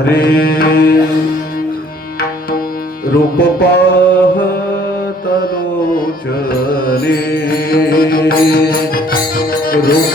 हरे रूप पाहतलोचने रूप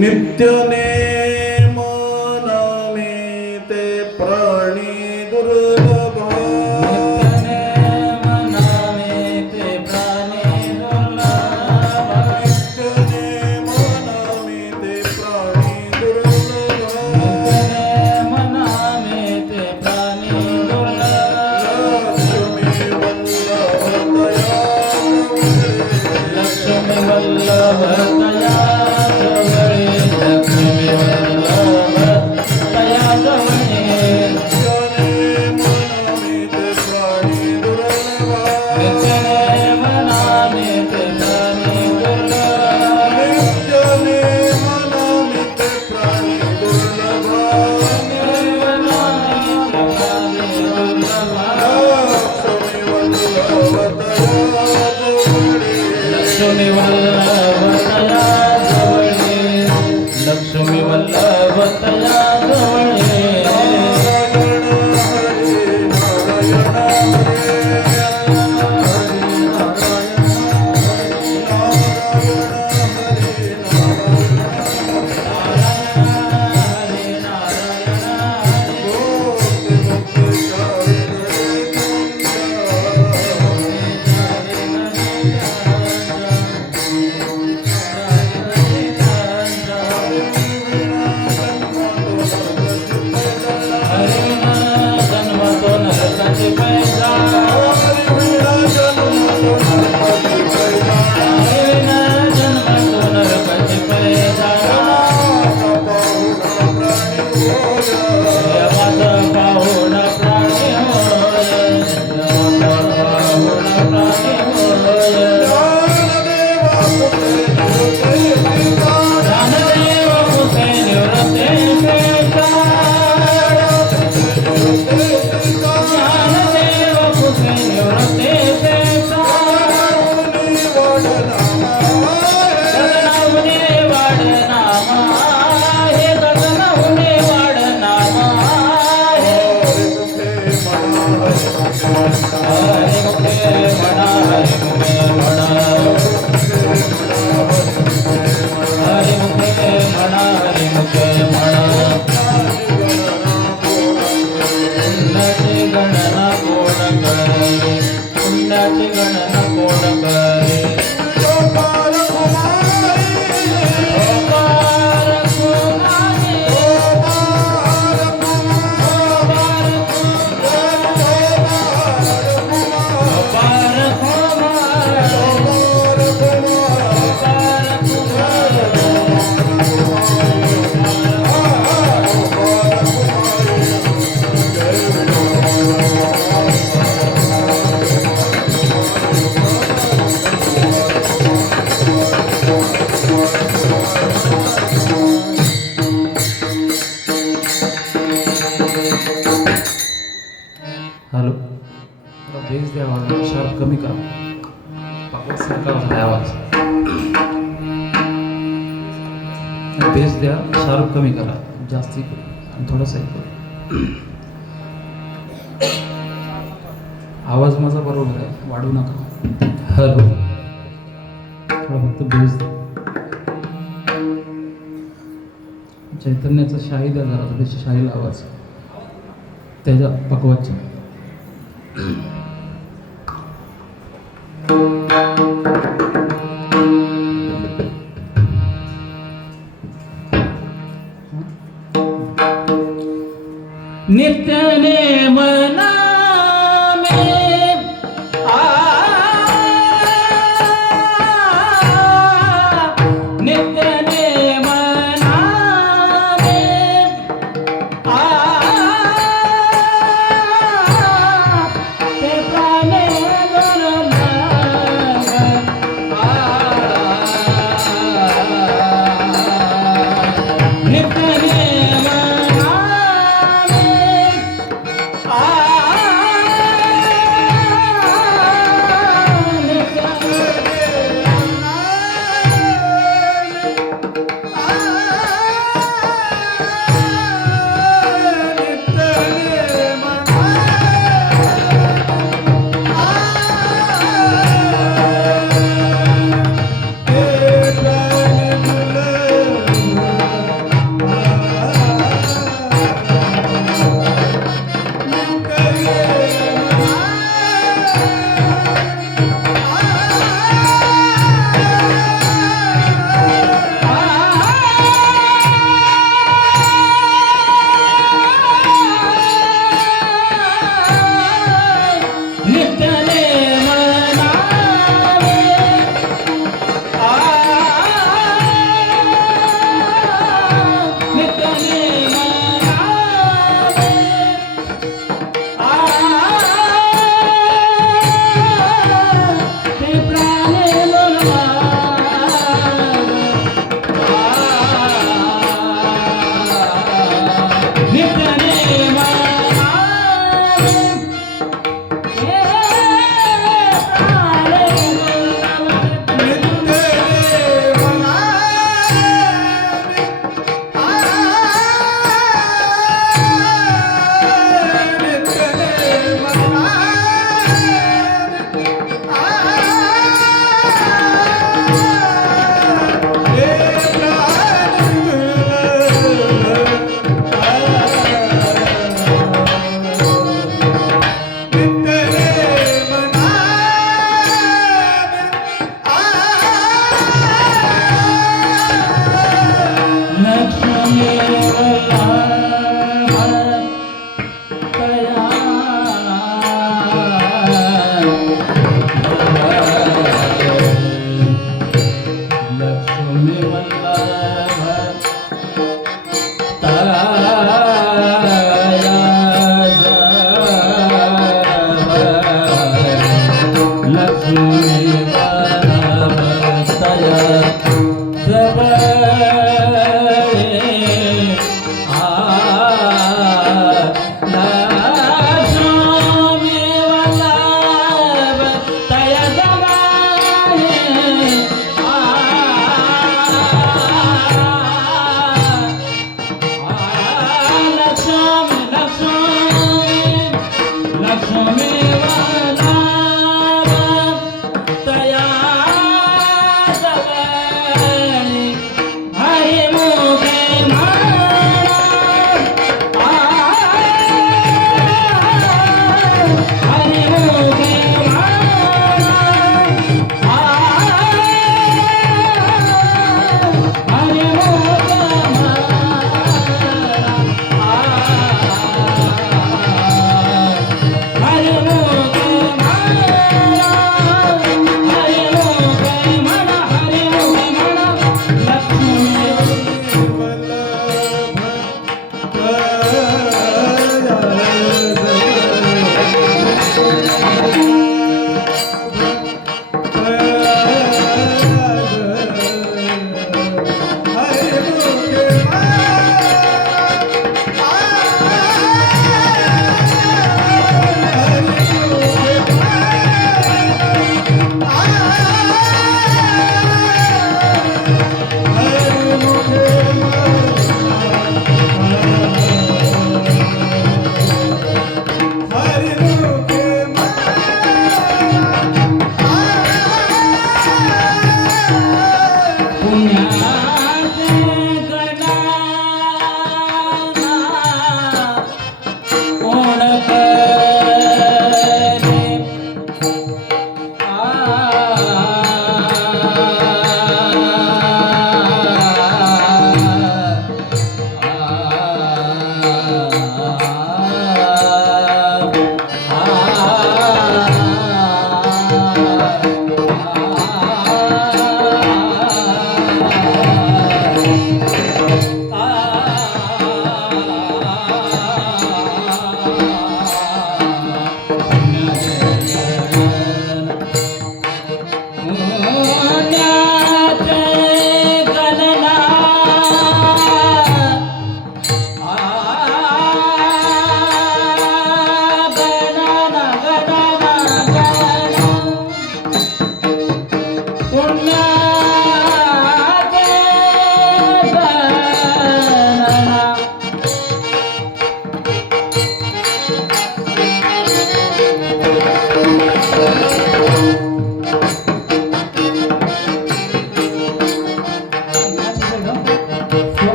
नित्य नेम नमिते प्राणी दुर्लभ त्याची गणना कोण करे गोपाल कुमारी गोपाळ कुमारी गोपाल कुमारी गोपाळ कुमार हॅलो बेस द्या आवाज शार्प कमी करा पाकसारखा झाला आवाज बेस द्या शार्प कमी करा जास्ती आणि थोडासा आवाज माझा बरोबर आहे वाढू नका हॅलो थोडा फक्त बेस द्या चैतन्याचा शाही द्या जरा थोडीशी शाहीला आवाज त्याच्या पकवाच्या नित्य नेम नामे नित्य नेम नामे ते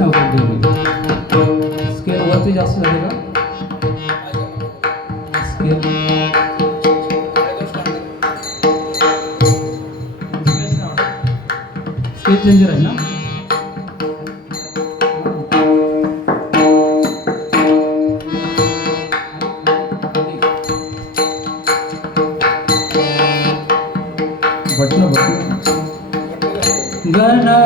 नाही होत तुम्ही स्केल वरती जास्त झाले का स्केल स्केल चेंजर आहे ना बटन गणना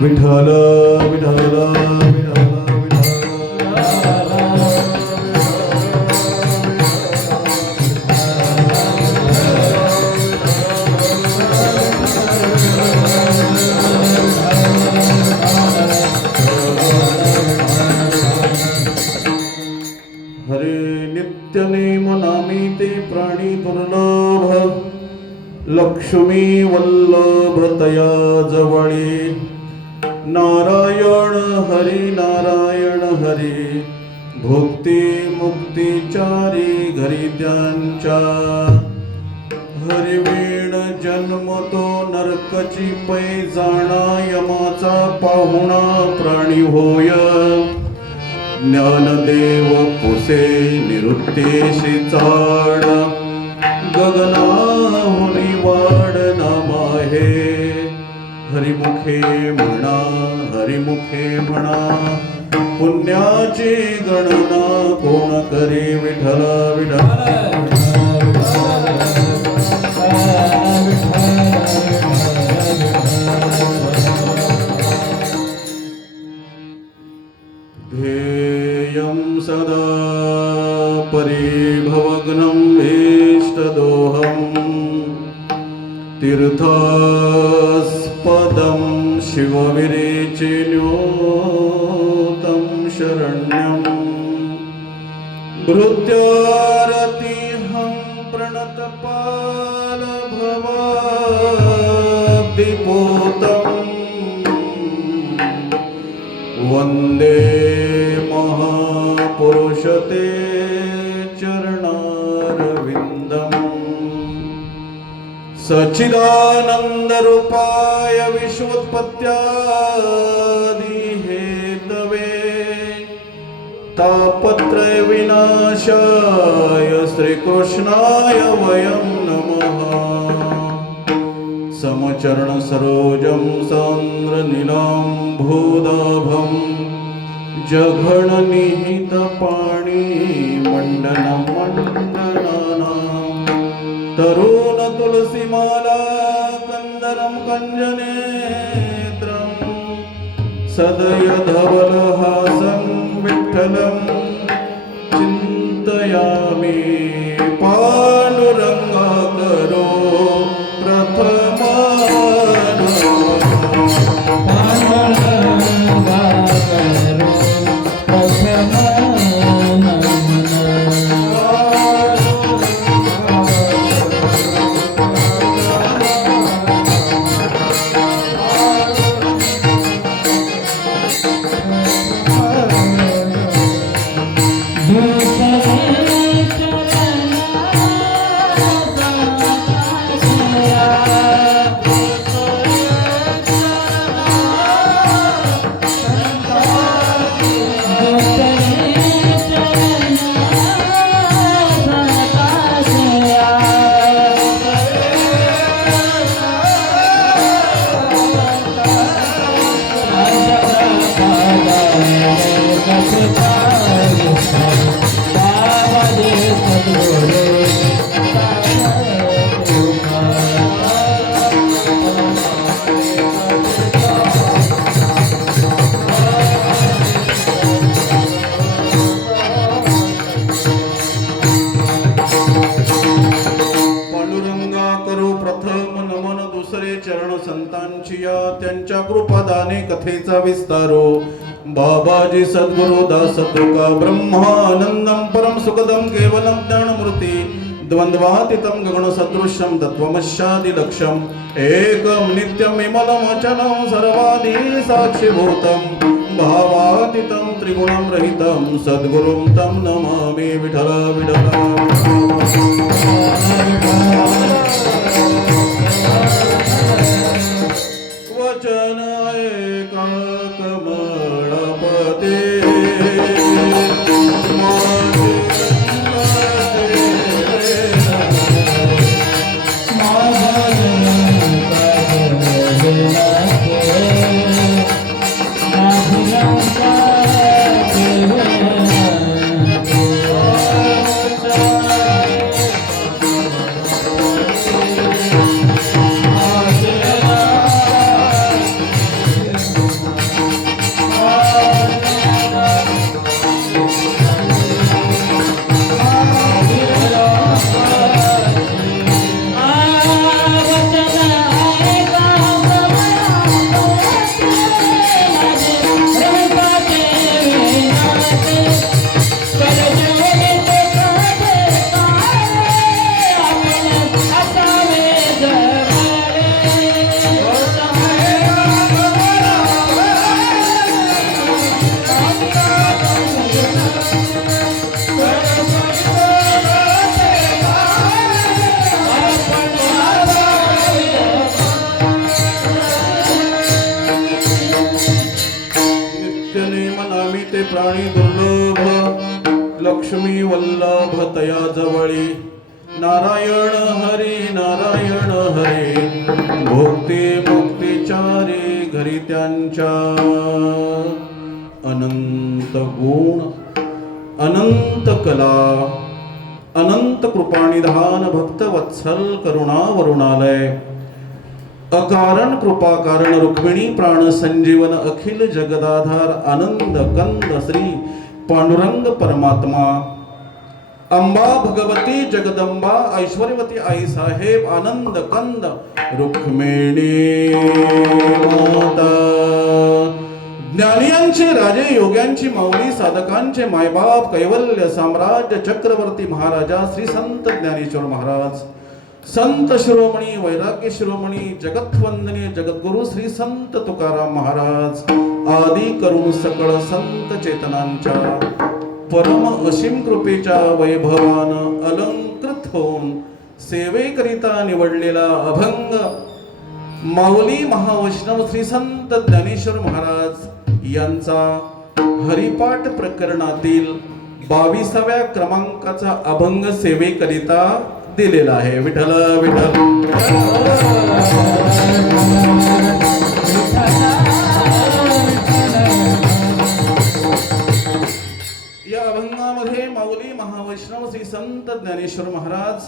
विठ्ठल विठ्ठल विठ्ठल हरे नित्य नेम नामी ते प्राणी दुर्लभ लक्ष्मी वल्लभ तया जवळी नारायण हरी भुक्ती मुक्तीचारी घरी त्यांच्या हरिवीण जन्मतो नरकची पै जाणा यमाचा पाहुणा प्राणी होय ज्ञानदेव पुसे निवृत्तीशी चाड गगनाहुनी वाढ नाम आहे हरिमुखे म्हणा पुण्याची गणना कोण करी विठ्ठल ध्येयं सदा परिभवग्नं इष्टदोहं तीर्थास्पदं शिवविरेचिन्योतं शरण्यं भृत्यारतिहं प्रणतपालभवाब्धिपूतं वन्दे महापुरुषते चरणारविन्दम् सच्चिदानन्दरूपाय विश्वोत्पत्त्यादि हेतवे तापत्रय विनाशाय श्रीकृष्णाय वयं नमः समचरण सरोजं सान्द्रनीलाम्भोदाभं जघननिहित पाणि मण्डनं तरुण तुलसीमाला कंदरं कञ्जनेत्रं सदय धवलहासं विठ्ठलं चिन्तयामि पाण्डुरङ्गाकरो त्यांच्या कृपादाने कथेचा विस्तारो बाबाजी सद्गुरु दास तुका ब्रह्मानंदं परम सुखदं केवलं ज्ञानमूर्ति द्वंद्वातीतं गगन सदृशं तत्वमस्यादि लक्ष्यम् एकं नित्यं विमलं अचलं सर्वादि साक्षिभूतं भावातीतं त्रिगुणं रहितं सद्गुरुं तं नमामि विठ्ठल वचन ऐका कमळपते प्राणी दुर्लभ लक्ष्मी वल्लभ तया जवळी नारायण हरी भोक्ती मुक्तिचारी घरी त्यांच्या अनंत गुण अनंत कला अनंत कृपानिधान भक्त वत्सल करुणा वरुणालय अकारण कृपा कारण रुक्मिणी प्राण संजीवन अखिल जगदाधार आनंद कंद श्री पांडुरंग परमात्मा अंबा भगवती जगदंबा ऐश्वर्यवती आई साहेब आनंद कंद रुक्मिणी माता ज्ञानियांचे राजे योग्यांची माऊली साधकांचे मायबाप कैवल्य साम्राज्य चक्रवर्ती महाराजा श्री संत ज्ञानेश्वर महाराज संत शिरोमणी वैराग्य शिरोमणी जगतवंदनीय जगद्गुरु श्री संत तुकाराम महाराज आदी करून सकळ संत चेतनांच्या परम असीम कृपेच्या वैभवान अलंकृत होऊन सेवेकरिता निवडलेला अभंग माऊली महावैष्णव श्री संत ज्ञानेश्वर महाराज यांचा हरिपाठ प्रकरणातील 22व्या क्रमांकाचा अभंग सेवेकरिता दिलेला आहे. विठ्ठल विठ्ठल. या अभंगामध्ये माऊली महावैष्णव श्री संत ज्ञानेश्वर महाराज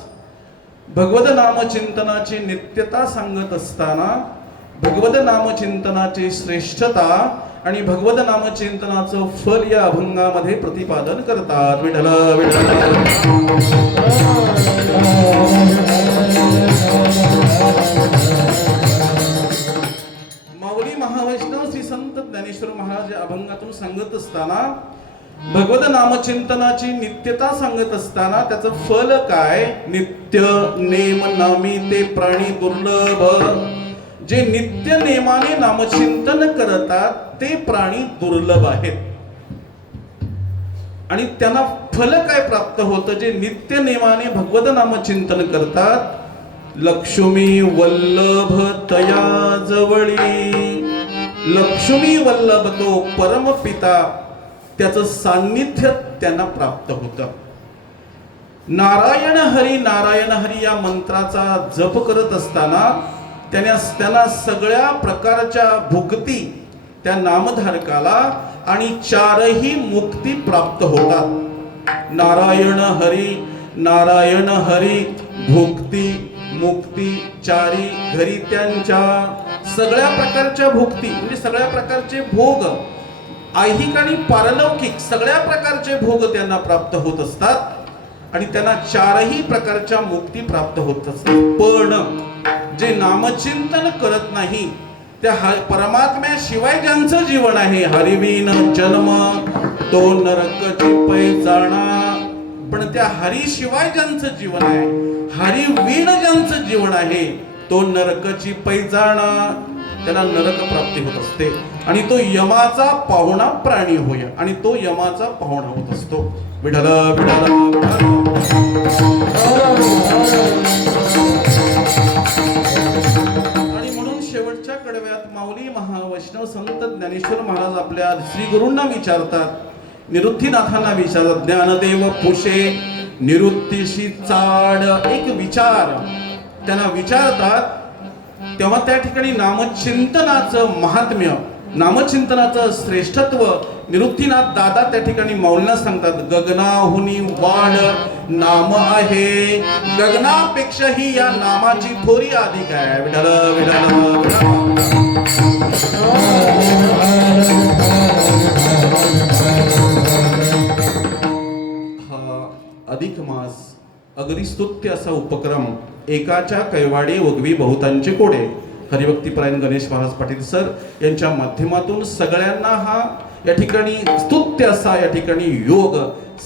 भगवद नामचिंतनाची नित्यता सांगत असताना भगवद नामचिंतनाची श्रेष्ठता आणि भगवद नामचिंतनाचं फल या अभंगामध्ये प्रतिपादन करतात. विठ्ठल विठ्ठल. माऊली महावैष्णव श्री संत ज्ञानेश्वर महाराज या अभंगातून सांगत असताना भगवद नामचिंतनाची नित्यता सांगत असताना त्याचं फल काय. नित्य नेम नामी ते प्राणी दुर्लभ. जे नित्य नेमाने नामचिंतन करतात ते प्राणी दुर्लभ आहेत आणि त्यांना फल काय प्राप्त होतं. जे नित्य नेमाने भगवद नामचिंतन करतात लक्ष्मी वल्लभ तया जवळी. लक्ष्मी वल्लभ तो परमपिता त्याचं सान्निध्य त्यांना प्राप्त होतं. नारायण हरी या मंत्राचा जप करत असताना त्यांना सगळ्या प्रकारच्या भुक्ती त्या नामधारकाला आणि 4ही मुक्ती प्राप्त होतात. नारायण हरी भुक्ती मुक्ती 4ही घरी त्यांच्या. सगळ्या प्रकारच्या भुक्ती म्हणजे सगळ्या प्रकारचे भोग ऐहिक आणि पारलौकिक सगळ्या प्रकारचे भोग त्यांना प्राप्त होत असतात आणि त्यांना 4ही प्रकारच्या मुक्ती प्राप्त होत असतात. पण जे नामचिंतन करत नाही त्या परमात्म्याशिवाय ज्यांचं जीवन आहे हरिविन जन्म तो नरकची पै जाणा. पण त्या हरीशिवाय ज्यांचं जीवन आहे हरिविन ज्यांचं जीवन आहे तो नरकची पै जाणा. त्याला नरक प्राप्ती होत असते आणि तो यमाचा पाहुणा प्राणी होय आणि तो यमाचा पाहुणा होत असतो. विठ्ठल विठ्ठल. आणि म्हणून शेवटच्या कडव्यात माऊली महावैष्णव संत ज्ञानेश्वर महाराज आपल्या श्री गुरूंना विचारतात, निवृत्तीनाथांना विचारतात, ज्ञानदेव पुषे निवृत्तीशी चाड. एक विचार त्यांना विचारतात तेव्हा त्या ठिकाणी नामचिंतनाचं महात्म्य नामचिंतनाचं श्रेष्ठत्व निवृत्तीनाथ दादा त्या ठिकाणी माऊलींना सांगतात. गगनाहुनी वाढ नाम आहे गगनापेक्षाही या नामाची थोरी अधिक आहे. विठ्ठल विठ्ठल. हा अधिक मास अगदी असा उपक्रम एकाच्या कैवाडे वगवी बहुतांचे कोडे हरिभक्तीपरायण गणेश महाराज पाटील सर यांच्या माध्यमातून सगळ्यांना हा या ठिकाणी स्तुत्य असा या ठिकाणी योग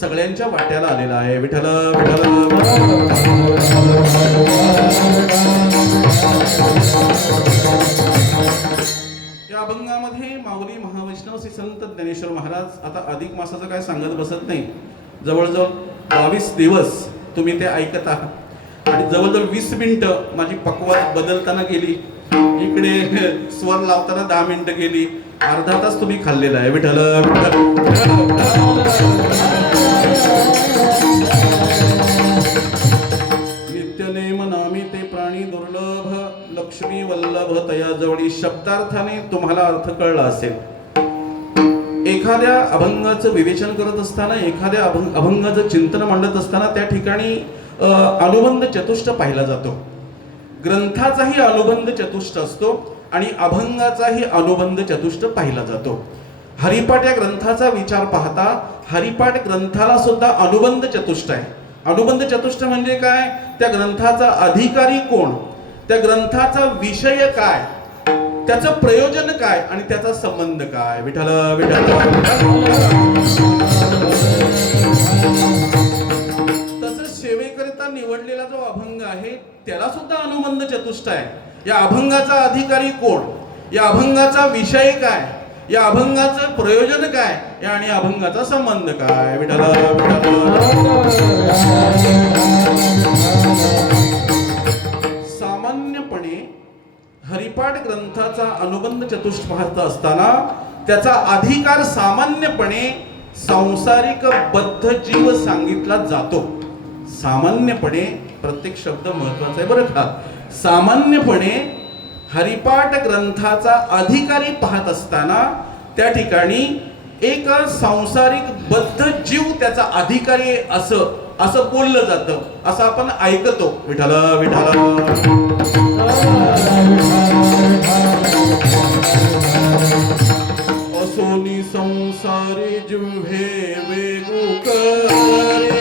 सगळ्यांच्या वाट्याला आलेला आहे. विठ्ठल विठ्ठल. या अभंगामध्ये माऊली महावैष्णव श्री संत ज्ञानेश्वर महाराज आता अधिक मासाचं काय सांगत बसत नाही. जवळजवळ 22 दिवस तुम्ही ते ऐकत आहात आणि जवळजवळ 20 मिनिटं माझी पकवास बदलताना गेली इकडे स्वर लावताना 10 मिनिटं गेली, अर्धा तास तुम्ही खाल्लेला आहे. विठ्ठल विठ्ठल नित्यनेम नामी ते प्राणी दुर्लभ, लक्ष्मी वल्लभ तया जवळी. शब्दार्थाने तुम्हाला अर्थ कळला असेल. एखाद्या अभंगाचं विवेचन करत असताना, एखाद्या अभंगाचं चिंतन मांडत असताना त्या ठिकाणी अनुबंध चतुष्ट पाहिला जातो. ग्रंथाचाही अनुबंध चतुष्ट असतो आणि अभंगाचाही अनुबंध चतुष्ट पाहिला जातो. हरिपाठ या ग्रंथाचा विचार पाहता हरिपाठ ग्रंथाला सुद्धा अनुबंध चतुष्ट आहे. अनुबंध चतुष्ट म्हणजे काय? त्या ग्रंथाचा अधिकारी कोण, त्या ग्रंथाचा विषय काय, त्याचं प्रयोजन काय आणि त्याचा संबंध काय. विठ्ठल विठ्ठल तसंच सेवेकरिता निवडलेला जो अभंग आहे त्याला सुद्धा अनुबंध चतुष्ट आहे. या अभंगाचा अधिकारी कोण, या अभंगाचा विषय काय, या अभंगाचं प्रयोजन काय आणि अभंगाचा संबंध काय. विठ्ठल सामान्यपणे हरिपाठ ग्रंथाचा अनुबंध चतुष्ट पाहत असताना त्याचा अधिकार सामान्यपणे सांसारिक बद्ध जीव सांगितला जातो. सामान्यपणे, प्रत्येक शब्द महत्वाचा आहे बरं का. सामान्यपणे हरिपाठ ग्रंथाचा अधिकारी पाहत असताना त्या ठिकाणी एक सांसारिक बद्ध जीव त्याचा अधिकारी असं बोललं जातं, असं आपण ऐकतो. विठ्ठल विठ्ठल असोनी संसारी जिव्हे वेगू करे,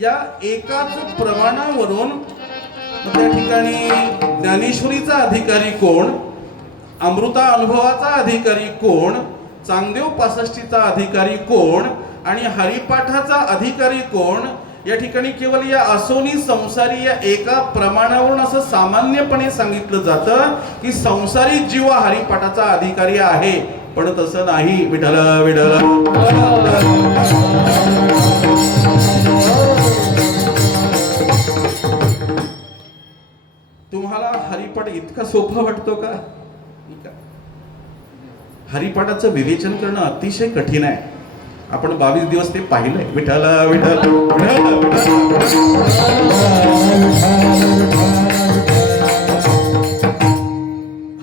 या एकाच प्रमाणावरून त्या ठिकाणी ज्ञानेश्वरीचा अधिकारी कोण, अमृता अनुभवाचा अधिकारी कोण, चांगदेव पासष्टीचा अधिकारी कोण आणि हरिपाठाचा अधिकारी कोण, या ठिकाणी केवळ या असोनी संसारी या एका प्रमाणावरून असं सामान्यपणे सांगितलं जातं की संसारी जीव हरिपाठाचा अधिकारी आहे. पण तसं नाही. विठ्ठल विठ्ठल तुम्हाला हरिपाठ इतका सोपा वाटतो का? हरिपाठाचं विवेचन करणं अतिशय कठीण आहे. आपण 22 दिवस ते पाहिलंय. विठ्ठल विठ्ठल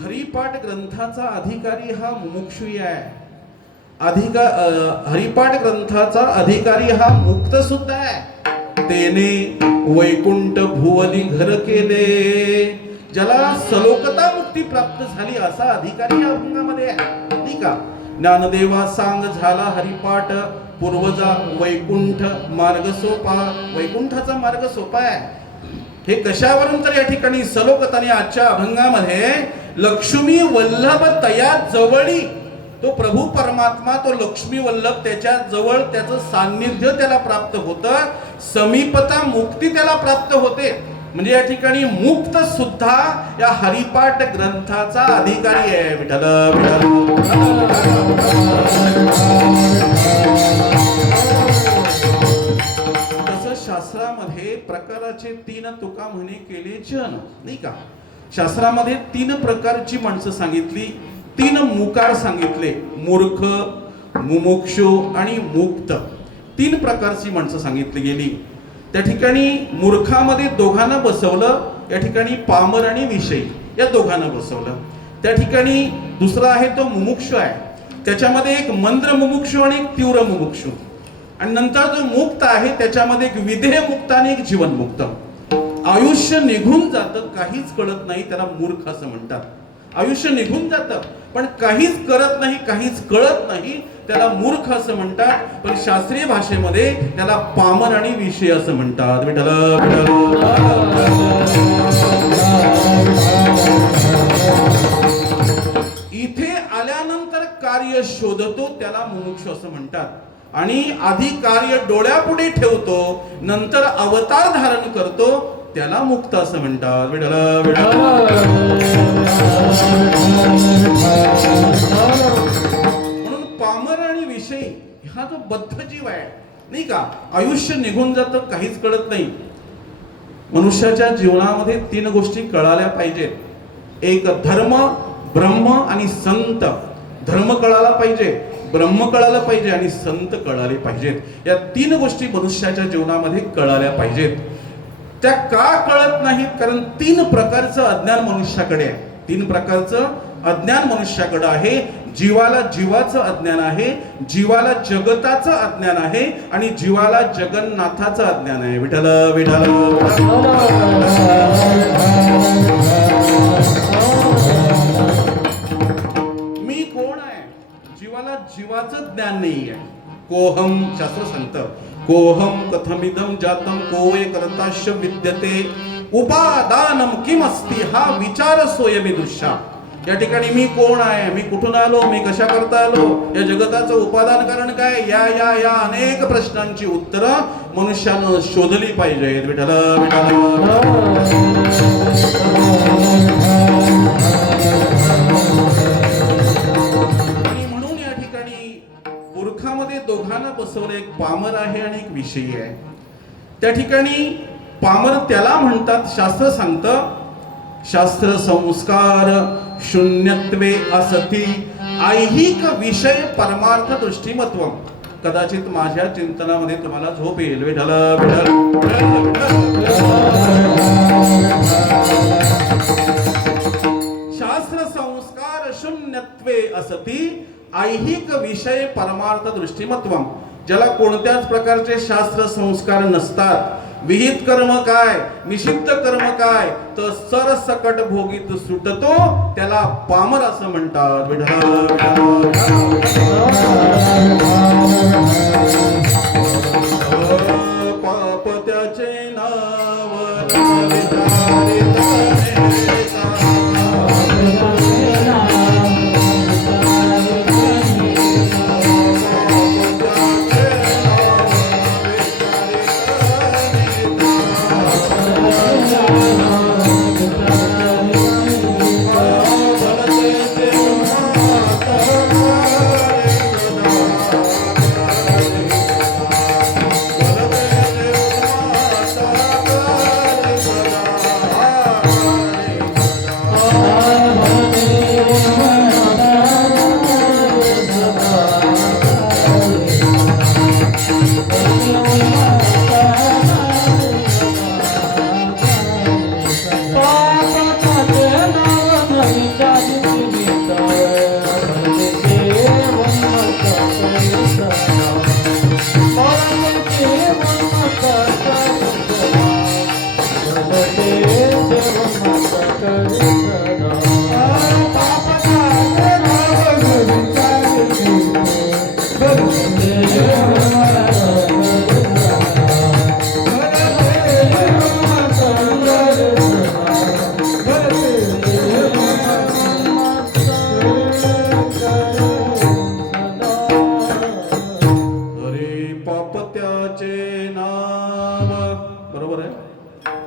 हरिपाठ ग्रंथाचा अधिकारी हा मुमुक्षुही आहे. हरिपाठ ग्रंथाचा अधिकारी हा मुक्त सुद्धा आहे. तेने वैकुंठ भुवनी घर केले, ज्याला सलोकता मुक्ती प्राप्त झाली असा अधिकारी या अभंगामध्ये आहे. ठीक आहे. ज्ञानदेवा सांग झाला हरिपाठ, पूर्वजा वैकुंठ मार्ग सोपा. वैकुंठाचा मार्ग सोपा आहे. हे कशावरून तर या ठिकाणी सलोकताने आजच्या अभंगामध्ये लक्ष्मी वल्लभ तया जवळी तो प्रभू परमात्मा, तो लक्ष्मी वल्लभ त्याच्या जवळ, त्याचं सान्निध्य त्याला प्राप्त होतं, समीपता मुक्ती त्याला प्राप्त होते. म्हणजे या ठिकाणी मुक्त सुद्धा या हरिपाठ ग्रंथाचा अधिकारी आहे. विठ्ठल तसं शास्त्रामध्ये प्रकाराचे 3 तुका म्हणे केले जन, नाही का? शास्त्रामध्ये 3 प्रकारची माणसं सांगितली, 3 मुकार सांगितले, मूर्ख, मुमुक्षु आणि मुक्त. 3 प्रकारची माणसं सांगितली गेली. त्या ठिकाणी मूर्खामध्ये दोघांना बसवलं, या ठिकाणी पामर आणि विषयी या दोघांना बसवलं. त्या ठिकाणी दुसरा आहे तो मुमुक्षु आहे, त्याच्यामध्ये एक मंद्र मुमुक्षु आणि एक तीव्र मुमुक्षु. आणि नंतर जो मुक्त आहे त्याच्यामध्ये एक विधेय मुक्त आणि एक जीवन मुक्त. आयुष्य निघून जातं, काहीच कळत नाही, त्याला मूर्ख असं म्हणतात. आयुष्य निघून जातं पण काहीच करत नाही, काहीच कळत नाही, त्याला मूर्ख असं म्हणतात. पण शास्त्रीय भाषेमध्ये त्याला पामर आणि विषय असं म्हणतात. विठ्ठल इथे आल्यानंतर कार्य शोधतो त्याला मुमुक्षु असं म्हणतात. आणि आधी कार्य डोळ्यापुढे ठेवतो, नंतर अवतार धारण करतो, त्याला मुक्त असं म्हणतात. म्हणून पामर आणि विषयी हा जो बद्ध जीव आहे, नाही का, आयुष्य निघून जातं, काहीच कळत नाही. मनुष्याच्या जीवनामध्ये 3 गोष्टी कळाल्या पाहिजेत. एक धर्म, ब्रह्म आणि संत. धर्म कळाला पाहिजे, ब्रह्म कळालं पाहिजे आणि संत कळाले पाहिजेत. या 3 गोष्टी मनुष्याच्या जीवनामध्ये कळाल्या पाहिजेत. त्या का कळत नाहीत? कारण 3 प्रकारचं अज्ञान मनुष्याकडे आहे. 3 प्रकारचं अज्ञान मनुष्याकडे आहे. जीवाला जीवाचं अज्ञान आहे, जीवाला जगताचं अज्ञान आहे आणि जीवाला जगन्नाथाचं अज्ञान आहे. विठ्ठल विठ्ठल मी कोण आहे? जीवाला जीवाचं ज्ञान नाही आहे. कोहम, शास्त्र सांगतं, कोहम कथमिदम जातम कोय कर्ताश्य विद्यते उपादानम किम अस्ति हा विचार सोयमी दृश्या. या ठिकाणी मी कोण आहे, मी कुठून आलो, मी कशा करता आलो, या जगताचं उपादान कारण काय, या या या अनेक प्रश्नांची उत्तरं मनुष्यानं शोधली पाहिजेत. विठ्ठल आणि म्हणून या ठिकाणी मूर्खामध्ये दोघांना बसवलं, एक पामर आहे आणि एक विषयी आहे. त्या ठिकाणी पामर त्याला म्हणतात, शास्त्र सांगतं, शास्त्र संस्कार शून्यत्वे असती ऐहिक विषय परमार्थ दृष्टिमत्व. कदाचित माझ्या चिंतनामध्ये तुम्हाला झोप येईल. विठ्ठल शास्त्र संस्कार शून्यत्वे असती ऐहिक विषय परमार्थ दृष्टिमत्व. ज्याला कोणत्याच प्रकारचे शास्त्र संस्कार नसतात, विहित कर्म काय, निषिद्ध कर्म काय, तर सरसकट भोगीत सुटतो, त्याला पामर असं म्हणतात. पाप त्याचे नाव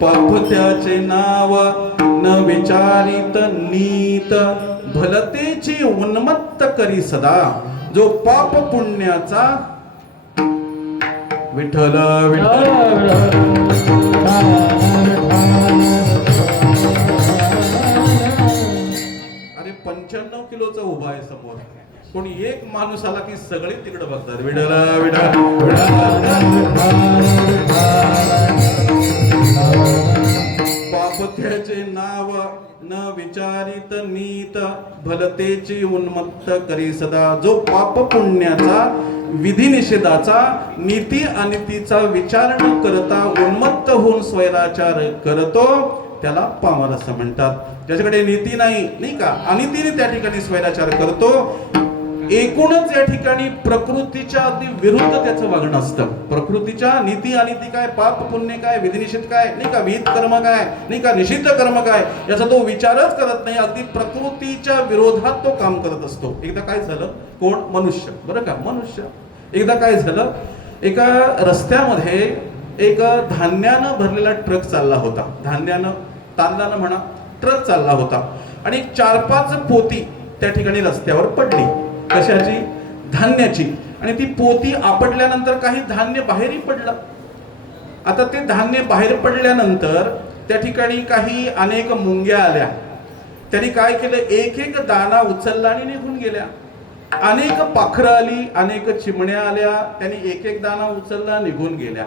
पाप त्याचे नाव न विचारित नीत, भलतेची उन्मत्त करी सदा जो पाप पुण्याचा विठ्ठल विठ्ठल. अरे 95 किलोचा उभा आहे समोर, कोणी एक माणूस आला की सगळे तिकडे बघतात. विठ्ठल विठ्ठल पापथ्याचे नाव न विचारित नीत, भलतेची उन्मत्त करी सदा जो पाप पुण्याचा विधी निषेधाचा नीती अनितीचा विचार न करता उन्मत्त होऊन स्वैराचार करतो त्याला पामर असं म्हणतात. ज्याच्याकडे नीती नाही का, अनितीने त्या ठिकाणी स्वैराचार करतो. एकूणच या ठिकाणी प्रकृतीच्या अगदी विरुद्ध त्याचं वागणं असतं. प्रकृतीच्या नीती अनिती काय, पाप पुण्य काय, विधिनिषेध काय नाही का, विहित कर्म काय नाही का, निषिद्ध कर्म काय, याचा तो विचारच करत नाही. अगदी प्रकृतीच्या विरोधात तो काम करत असतो. एकदा काय झालं, कोण, मनुष्य, बरं का, मनुष्य. एकदा काय झालं, एका रस्त्यामध्ये एक धान्यानं भरलेला ट्रक चालला होता. धान्यानं, तांदळानं म्हणा, ट्रक चालला होता आणि 4-5 पोती त्या ठिकाणी रस्त्यावर पडली. कशाची, धान्याची. आणि ती पोती आपटल्यानंतर काही धान्य बाहेरही पडलं. आता ते धान्य बाहेर पडल्यानंतर त्या ठिकाणी काही अनेक मुंग्या आल्या. त्यांनी काय केलं, एक एक दाना उचलला आणि निघून गेल्या. अनेक पाखरं आली, अनेक चिमण्या आल्या, त्यांनी एक एक दाना उचलला, निघून गेल्या.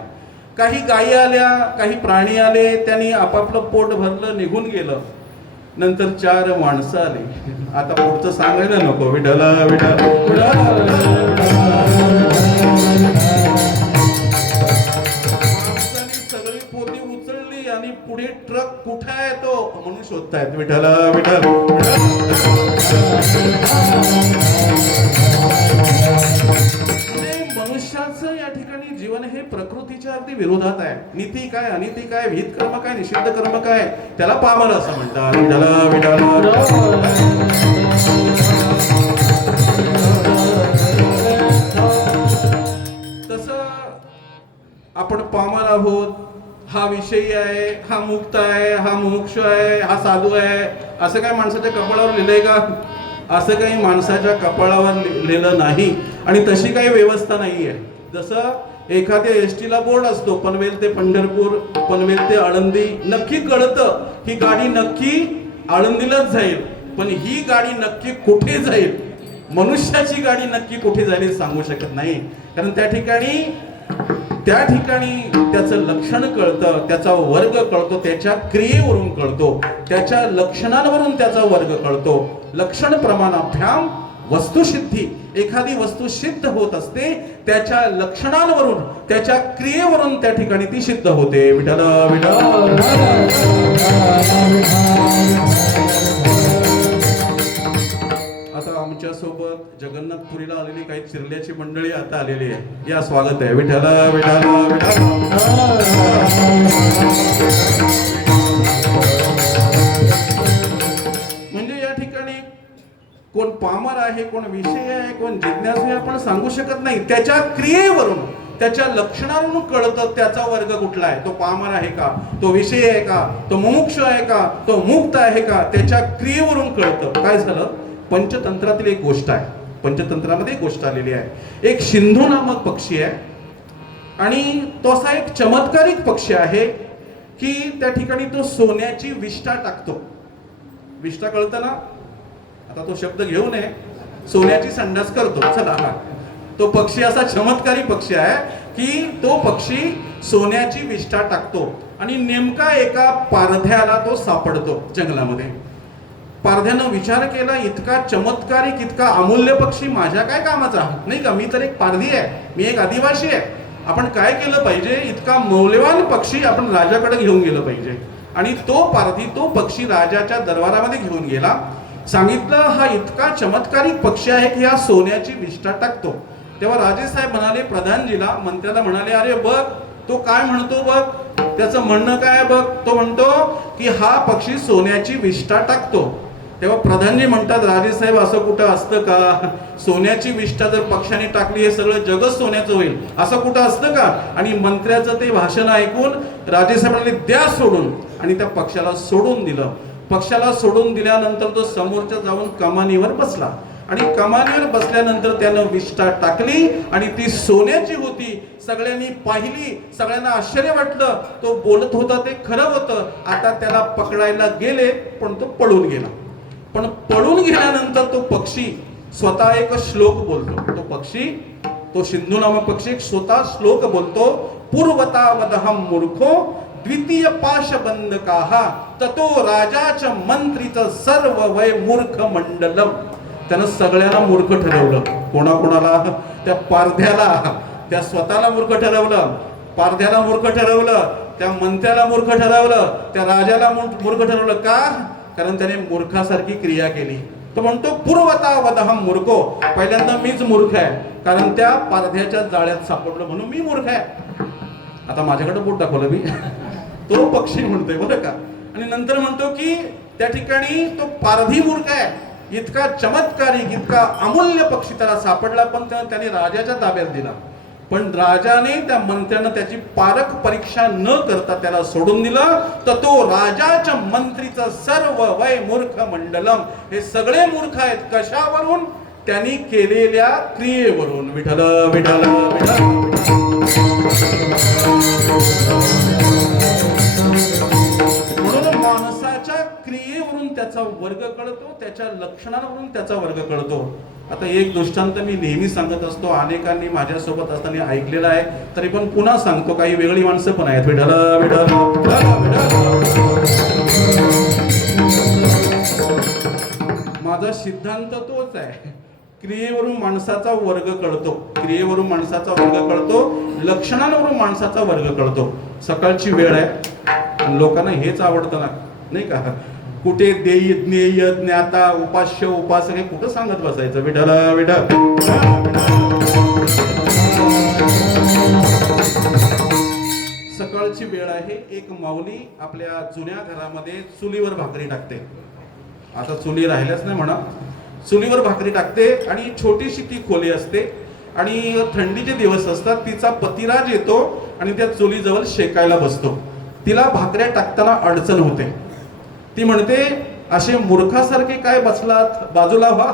काही गायी आल्या, काही प्राणी आले, त्यांनी आपापलं पोट भरलं, निघून गेलं. नंतर 4 माणसं आली. आता पुढचं सांगायला नको, विठ्ठल विठ्ठल. सगळी पोती उचलली आणि पुढे ट्रक कुठे आहे तो म्हणून शोधतायत. विठ्ठल विठ्ठल. मनुष्याचं या ठिकाणी जीवन हे प्रकृतीच्या अगदी विरोधात आहे. नीती काय, अनिती काय, विहित कर्म काय, निषिद्ध कर्म काय, त्याला पामर असं म्हणतात. विठ्ठल विठ्ठल. तसं आपण पामर आहोत, हा विषयी आहे, हा मुक्त आहे, हा मोक्ष आहे, हा साधू आहे, असं काय माणसाच्या कपाळावर लिहिलंय का? असं काही माणसाच्या कपाळावर लिहिलेलं नाही आणि तशी काही व्यवस्था नाहीये. जसं एखाद्या एसटी ला बोर्ड असतो, पनवेल ते पंढरपूर, पनवेल ते आळंदी, नक्की कळतं ही गाडी नक्की आळंदीलाच जाईल, पण ही गाडी नक्की कुठे जाईल, मनुष्याची गाडी नक्की कुठे जाईल सांगू शकत नाही. कारण त्या ठिकाणी त्याचं लक्षण कळतं, त्याचा वर्ग कळतो, त्याच्या क्रियेवरून कळतो, त्याच्या लक्षणांवरून त्याचा वर्ग कळतो. लक्षण प्रमाणाभ्याम वस्तुसिद्धी. एखादी वस्तू सिद्ध होत असते त्याच्या लक्षणांवरून, त्याच्या क्रियेवरून त्या ठिकाणी ती सिद्ध होते. विठ्ठल विठ्ठल. आता आमच्या सोबत जगन्नाथपुरीला आलेली काही चिरल्याची मंडळी आता आलेली आहे. या स्वागत आहे. विठ्ठल विठ्ठल म्हणजे या ठिकाणी कोण पामर आहे, कोण विषय आहे, कोण जिज्ञासू आहे आपण सांगू शकत नाही. त्याच्या क्रियेवरून, त्याच्या लक्षणावरून कळतं त्याचा वर्ग कुठला आहे. तो पामर आहे का, तो विषय आहे का, तो मुमुक्ष आहे का, तो मुक्त आहे का, त्याच्या क्रियेवरून कळतं. काय झालं, पंचतंत्रातील एक गोष्ट आहे. पंचतंत्रामध्ये एक गोष्ट आलेली आहे. एक सिंधू नामक पक्षी आहे आणि तो असा एक चमत्कारिक पक्षी आहे की त्या ठिकाणी तो सोन्याची विष्ठा टाकतो. विष्ठा कळतं ना, आता तो शब्द घेऊ नये, सोन्याची संडास करतो. चला, तो पक्षी असा चमत्कारी पक्षी आहे की तो पक्षी सोन्याची विष्ठा टाकतो आणि नेमका एका पारध्याला तो सापडतो जंगलामध्ये. पारध्यानं विचार केला, इतका चमत्कारिक, इतका अमूल्य पक्षी माझ्या काय कामाचा नाही का, मी तर एक पारधी आहे, मी एक आदिवासी आहे, आपण काय केलं पाहिजे, इतका मौल्यवान पक्षी आपण राजाकडे घेऊन गेलं पाहिजे. आणि तो पारधी तो पक्षी राजाच्या दरबारामध्ये घेऊन गेला. सांगितलं हा इतका चमत्कारिक पक्षी आहे की हा सोन्याची विष्ठा टाकतो. तेव्हा राजेसाहेब म्हणाले प्रधानजीला, मंत्र्याला म्हणाले, अरे बघ तो काय म्हणतो बघ, त्याचं म्हणणं काय बघ. तो म्हणतो की हा पक्षी सोन्याची विष्ठा टाकतो. तेव्हा प्रधानजी म्हणतात, राजेसाहेब असं कुठं असतं का? सोन्याची विष्ठा जर पक्षाने टाकली हे सगळं जगच सोन्याचं होईल, असं कुठं असतं का? आणि मंत्र्याचं ते भाषण ऐकून राजेसाहेबांनी द्या सोडून आणि त्या पक्षाला सोडून दिलं. पक्षाला सोडून दिल्यानंतर तो समोरच्या जाऊन कमानीवर बसला आणि कमानीवर बसल्यानंतर त्यानं विष्ठा टाकली आणि ती सोन्याची होती. सगळ्यांनी पाहिली, सगळ्यांना आश्चर्य वाटलं. तो बोलत होता ते खरं होतं. आता त्याला पकडायला गेले पण तो पळून गेला. पण पळून गेल्यानंतर तो पक्षी स्वतः एक श्लोक बोलतो. तो पक्षी, तो सिंधू नामक पक्षी एक स्वतः श्लोक बोलतो. पूर्वता वदहम मूर्खो द्वितीय पाश बंधकाहा ततो राजाच मंत्रीच सर्व वय मूर्ख मंडलम. त्यानं सगळ्यांना मूर्ख ठरवलं. कोणाकोणाला? त्या पारध्याला, त्या स्वतःला मूर्ख ठरवलं, पारध्याला मूर्ख ठरवलं, त्या मंत्र्याला मूर्ख ठरवलं, त्या राजाला मूर्ख ठरवलं. का? कारण त्याने मूर्खासारखी क्रिया केली. तो म्हणतो पूर्वता वदहम मूर्खो, पहिल्यांदा मीच मूर्ख आहे, कारण त्या पारध्याच्या जाळ्यात सापडलो म्हणून मी मूर्ख आहे. आता माझ्याकडे बोट दाखवलं मी. तो पक्षी म्हणतोय बरं का. आणि नंतर म्हणतो की त्या ठिकाणी तो पारधी मूर्ख आहे. इतका चमत्कारी, इतका अमूल्य पक्षी त्याला सापडला, पण त्याने राजाच्या ताब्यात दिला. पण राजाने त्या मंत्र्यानं त्याची पारख परीक्षा न करता त्याला सोडून दिलं. तर तो राजाच्या मंत्रीचं सर्व वय मूर्ख मंडलम. हे सगळे मूर्ख आहेत. कशावरून? त्यांनी केलेल्या क्रियेवरून. विठ्ठल विठ्ठल विठ्ठल. म्हणून माणसाच्या क्रियेवरून त्याचा वर्ग कळतो, त्याच्या लक्षणावरून त्याचा वर्ग कळतो. आता एक दृष्टांत मी नेहमी सांगत असतो, अनेकांनी माझ्यासोबत असताना ऐकलेला आहे, तरी पण पुन्हा सांगतो. काही वेगळी माणसं पण आहेत. विठ्ठल विठ्ठल माझा सिद्धांत तोच आहे. क्रियेवरून माणसाचा वर्ग कळतो, क्रियेवरून माणसाचा वर्ग कळतो, लक्षणांवरून माणसाचा वर्ग कळतो. सकाळची वेळ आहे, लोकांना हेच आवडतं ना, नाही का? कुठे देय ज्ञेय ज्ञाता उपास्य उपासक हे कुठं सांगत बसायचं? विठ्ठल विठ्ठल. सकाळची वेळ आहे. एक माऊली आपल्या जुन्या घरामध्ये चुलीवर भाकरी टाकते. आता चुली राहिल्याच नाही म्हणा. चुलीवर भाकरी टाकते आणि छोटीशी ती खोली असते आणि थंडीचे दिवस असतात. तिचा पतिराज येतो आणि त्या चुलीजवळ शेकायला बसतो. तिला भाकऱ्या टाकताना अडचण होते. ती म्हणते, असे मूर्खासारखे काय बसलात, बाजूला व्हा.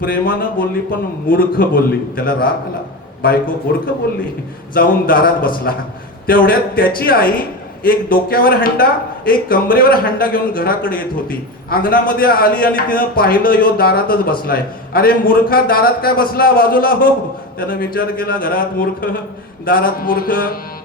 प्रेमानं बोलली पण मूर्ख बोलली. त्याला राग आला. बायको मूर्ख बोलली, जाऊन दारात बसला. तेवढ्यात त्याची आई एक डोक्यावर हंडा, एक कमरेवर हंडा घेऊन घराकडे येत होती. अंगणामध्ये आली आणि तिनं पाहिलं, यो दारातच बसलाय. अरे मूर्खा, दारात काय बसला, बाजूला हो. त्यानं विचार केला, घरात मूर्ख, दारात मूर्ख.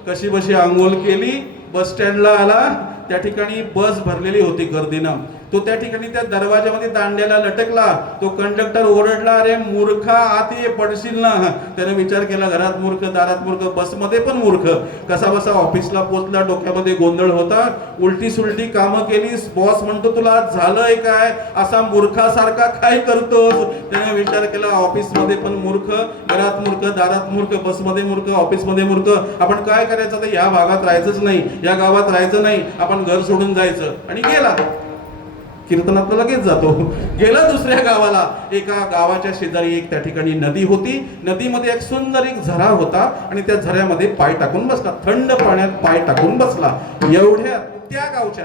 कशी बशी आंघोळ केली, बस स्टँडला आला. त्या ठिकाणी बस भरलेली होती गर्दीनं. तो त्या ठिकाणी त्या दरवाजामध्ये दांड्याला लटकला. तो कंडक्टर ओरडला, अरे मूर्खा आत ये, पडशील ना. त्याने विचार केला, घरात मूर्ख, दारात मूर्ख, बसमध्ये पण मूर्ख. कसा बसा ऑफिसला पोहोचला, डोक्यामध्ये गोंधळ होता. उलटी सुलटी कामं केलीस. बॉस म्हणतो, तुला आज झालंय काय, असा मूर्खासारखा काय करतोस? त्याने विचार केला, ऑफिसमध्ये पण मूर्ख, घरात मूर्ख, दारात मूर्ख, बसमध्ये मूर्ख, ऑफिसमध्ये मूर्ख. आपण काय करायचं? तर या भागात राहायचंच नाही, या गावात राहायचं नाही, आपण घर सोडून जायचं. आणि गेला. कीर्तनात लगेच जातो. गेला दुसऱ्या गावाला. एका गावाच्या शेजारी एक त्या ठिकाणी नदी होती. नदीमध्ये एक सुंदर एक झरा होता आणि त्या झऱ्यामध्ये पाय टाकून बसला. थंड पाण्यात पाय टाकून बसला. एवढ्या त्या गावच्या,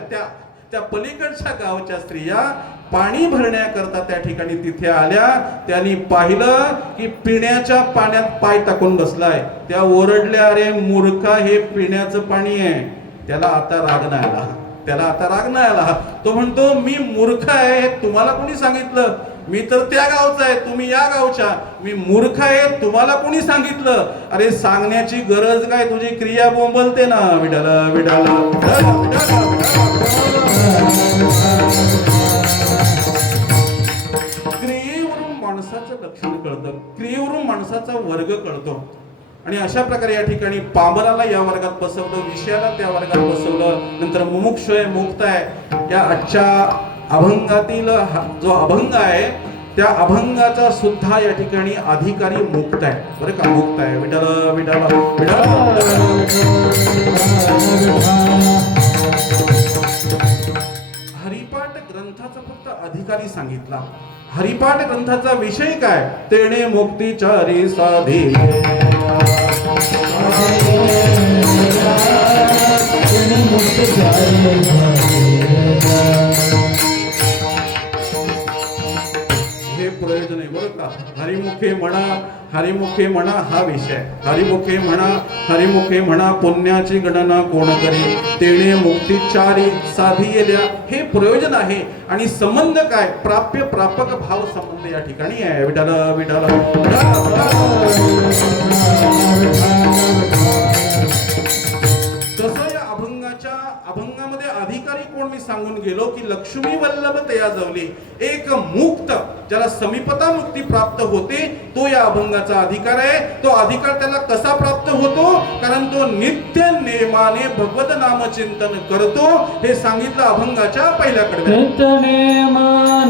त्या पलीकडच्या गावच्या स्त्रिया पाणी भरण्याकरता त्या ठिकाणी तिथे आल्या. त्यांनी पाहिलं की पिण्याच्या पाण्यात पाय टाकून बसलाय. त्या ओरडल्या, अरे मूर्खा, हे पिण्याचं पाणी आहे. त्याला आता राग नाही आला. त्याला आता राग नाही आला. तो म्हणतो, मी मूर्ख आहे हे तुम्हाला कोणी सांगितलं? मी तर त्या गावचा आहे, तुम्ही या गावच्या. मी मूर्ख आहे तुम्हाला कोणी सांगितलं? अरे सांगण्याची गरज काय, तुझी क्रिया बोंबलते ना. विठ्ठल विठ्ठल. क्रियेवरून माणसाचं लक्षण कळतं, क्रियेवरून माणसाचा वर्ग कळतो. आणि अशा प्रकारे या ठिकाणी पामराला या वर्गात बसवलं, विषयाला त्या वर्गात बसवलं. नंतर मुमुक्ष आहे, मुक्त आहे. या आजच्या अभंगातील जो अभंग आहे, त्या अभंगाचा सुद्धा या ठिकाणी अधिकारी मुक्त आहे. बरं का, मुक्त आहे. विठ्ठल विठ्ठल विठ्ठल. हरिपाठ ग्रंथाचं फक्त अधिकारी सांगितला. हरिपाठ ग्रंथाचा विषय काय? तेणे मुक्तिचारी साधे. हे प्रयोजन आहे बरं का. हरिमुखे म्हणा, हरिमुखे म्हणा हा विषय. हरिमुखे म्हणा, हरिमुखे म्हणा, पुण्याची गणना कोण करी, तेणे मुक्तिचारी साधी येल्या. हे प्रयोजन आहे. आणि संबंध काय? प्राप्य प्रापक भाव संबंध या ठिकाणी आहे. विठाल विठाल तसं या अभंगामध्ये अधिकारी कोण मी सांगून गेलो की लक्ष्मी वल्लभ तया जवली. एक मुक्त ज्याला समीपता मुक्ती प्राप्त होते तो या अभंगाचा अधिकार आहे. तो अधिकार त्याला कसा प्राप्त होतो? कारण तो नित्य नेमाने भगवत नाम चिंतन करतो. हे सांगितलं अभंगाच्या पहिल्या कडव्यात. नित्य नेम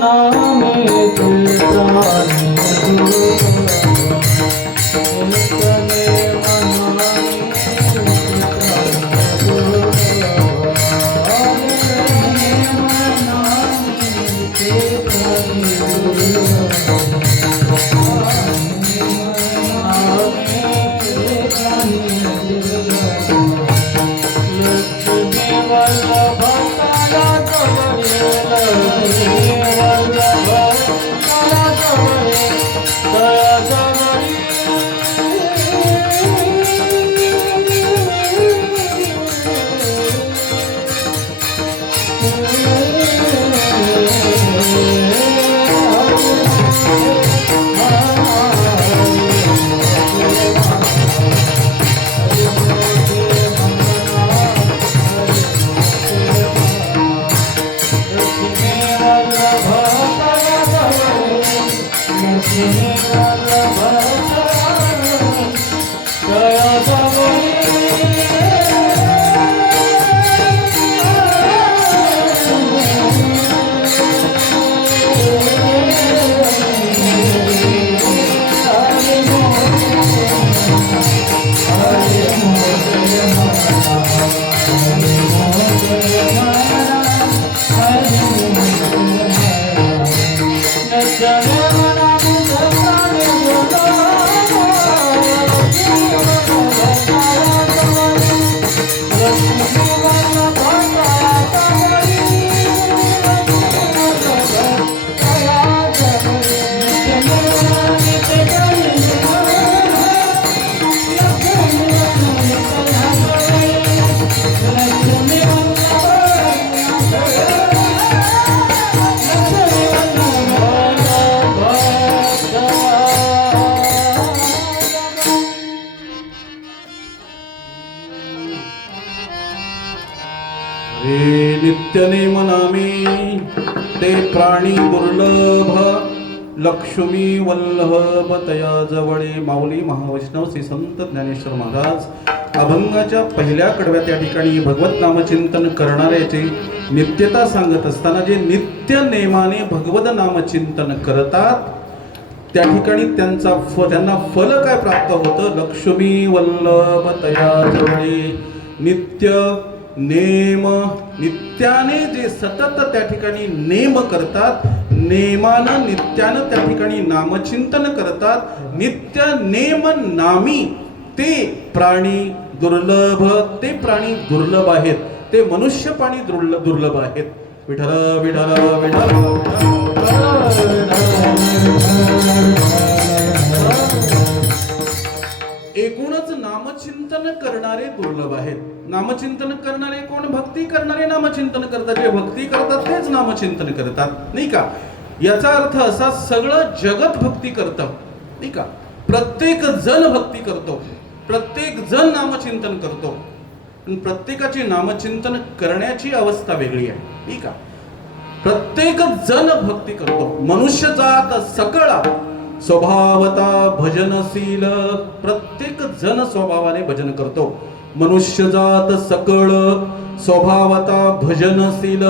नामे नित्यनेम नामे ते प्राणी दुर्लभ. लक्ष्मी वल्लभ तया जवळे. माऊली महावैष्णव श्री संत ज्ञानेश्वर महाराज अभंगाच्या पहिल्या कडव्यात या ठिकाणी भगवत नामचिंतन करणाऱ्याचे नित्यता सांगत असताना जे नित्य नेमाने भगवत नामचिंतन करतात त्या ठिकाणी त्यांना फल काय प्राप्त होतं? लक्ष्मी वल्लभ तया जवळे. नित्य नेम, नित्याने जे सतत त्या ठिकाणी नेम करतात, नेमानं नित्यानं त्या ठिकाणी नामचिंतन करतात, नित्य नेम नामी ते प्राणी दुर्लभ. ते प्राणी दुर्लभ आहेत. ते मनुष्य प्राणी दुर्लभ आहेत. विठ्ठल विठ्ठल विठ्ठल. एकूणच नामचिंतन करणारे दुर्लभ आहेत. नामचिंतन करणारे कोण? भक्ती करणारे नामचिंतन करतात. जे भक्ती करतात तेच नामचिंतन करतात, नाही का? याचा अर्थ असा, सगळं जगत भक्ती करतं, नाही का? प्रत्येक जण भक्ती करतो, प्रत्येक जण नामचिंतन करतो. पण प्रत्येकाची नामचिंतन करण्याची अवस्था वेगळी आहे, नाही का? प्रत्येक जण भक्ती करतो. मनुष्य जात सकळ स्वभावता भजनशील. प्रत्येक जण स्वभावाने भजन करतो. मनुष्य जात सकळ स्वभावता भजनशील.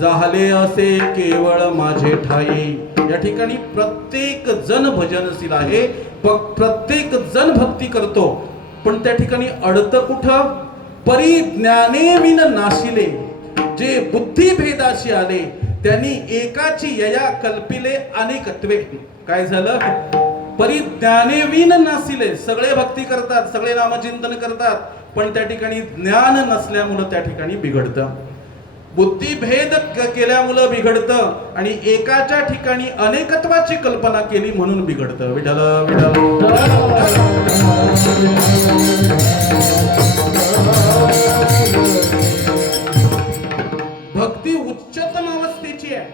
झाले असे केवळ माझे ठाई. या ठिकाणी प्रत्येक जण भजनशील आहे, प्रत्येक जण भक्ती करतो. पण त्या ठिकाणी अडतं कुठं? परिज्ञाने विन नाशिले. जे बुद्धिभेदाशी आले त्यांनी एकाची यया कल्पिले अनेकत्वे. काय झालं? परिज्ञानेविन नासिले. सगळे भक्ती करतात, सगळे नामचिंतन करतात, पण त्या ठिकाणी ज्ञान नसल्यामुळं त्या ठिकाणी बिघडतं. बुद्धिभेद केल्यामुळं बिघडतं आणि एकाच्या ठिकाणी अनेकत्वाची कल्पना केली म्हणून बिघडतं. विठ्ठल विठ्ठल. भक्ती उच्चतम अवस्थेची आहे,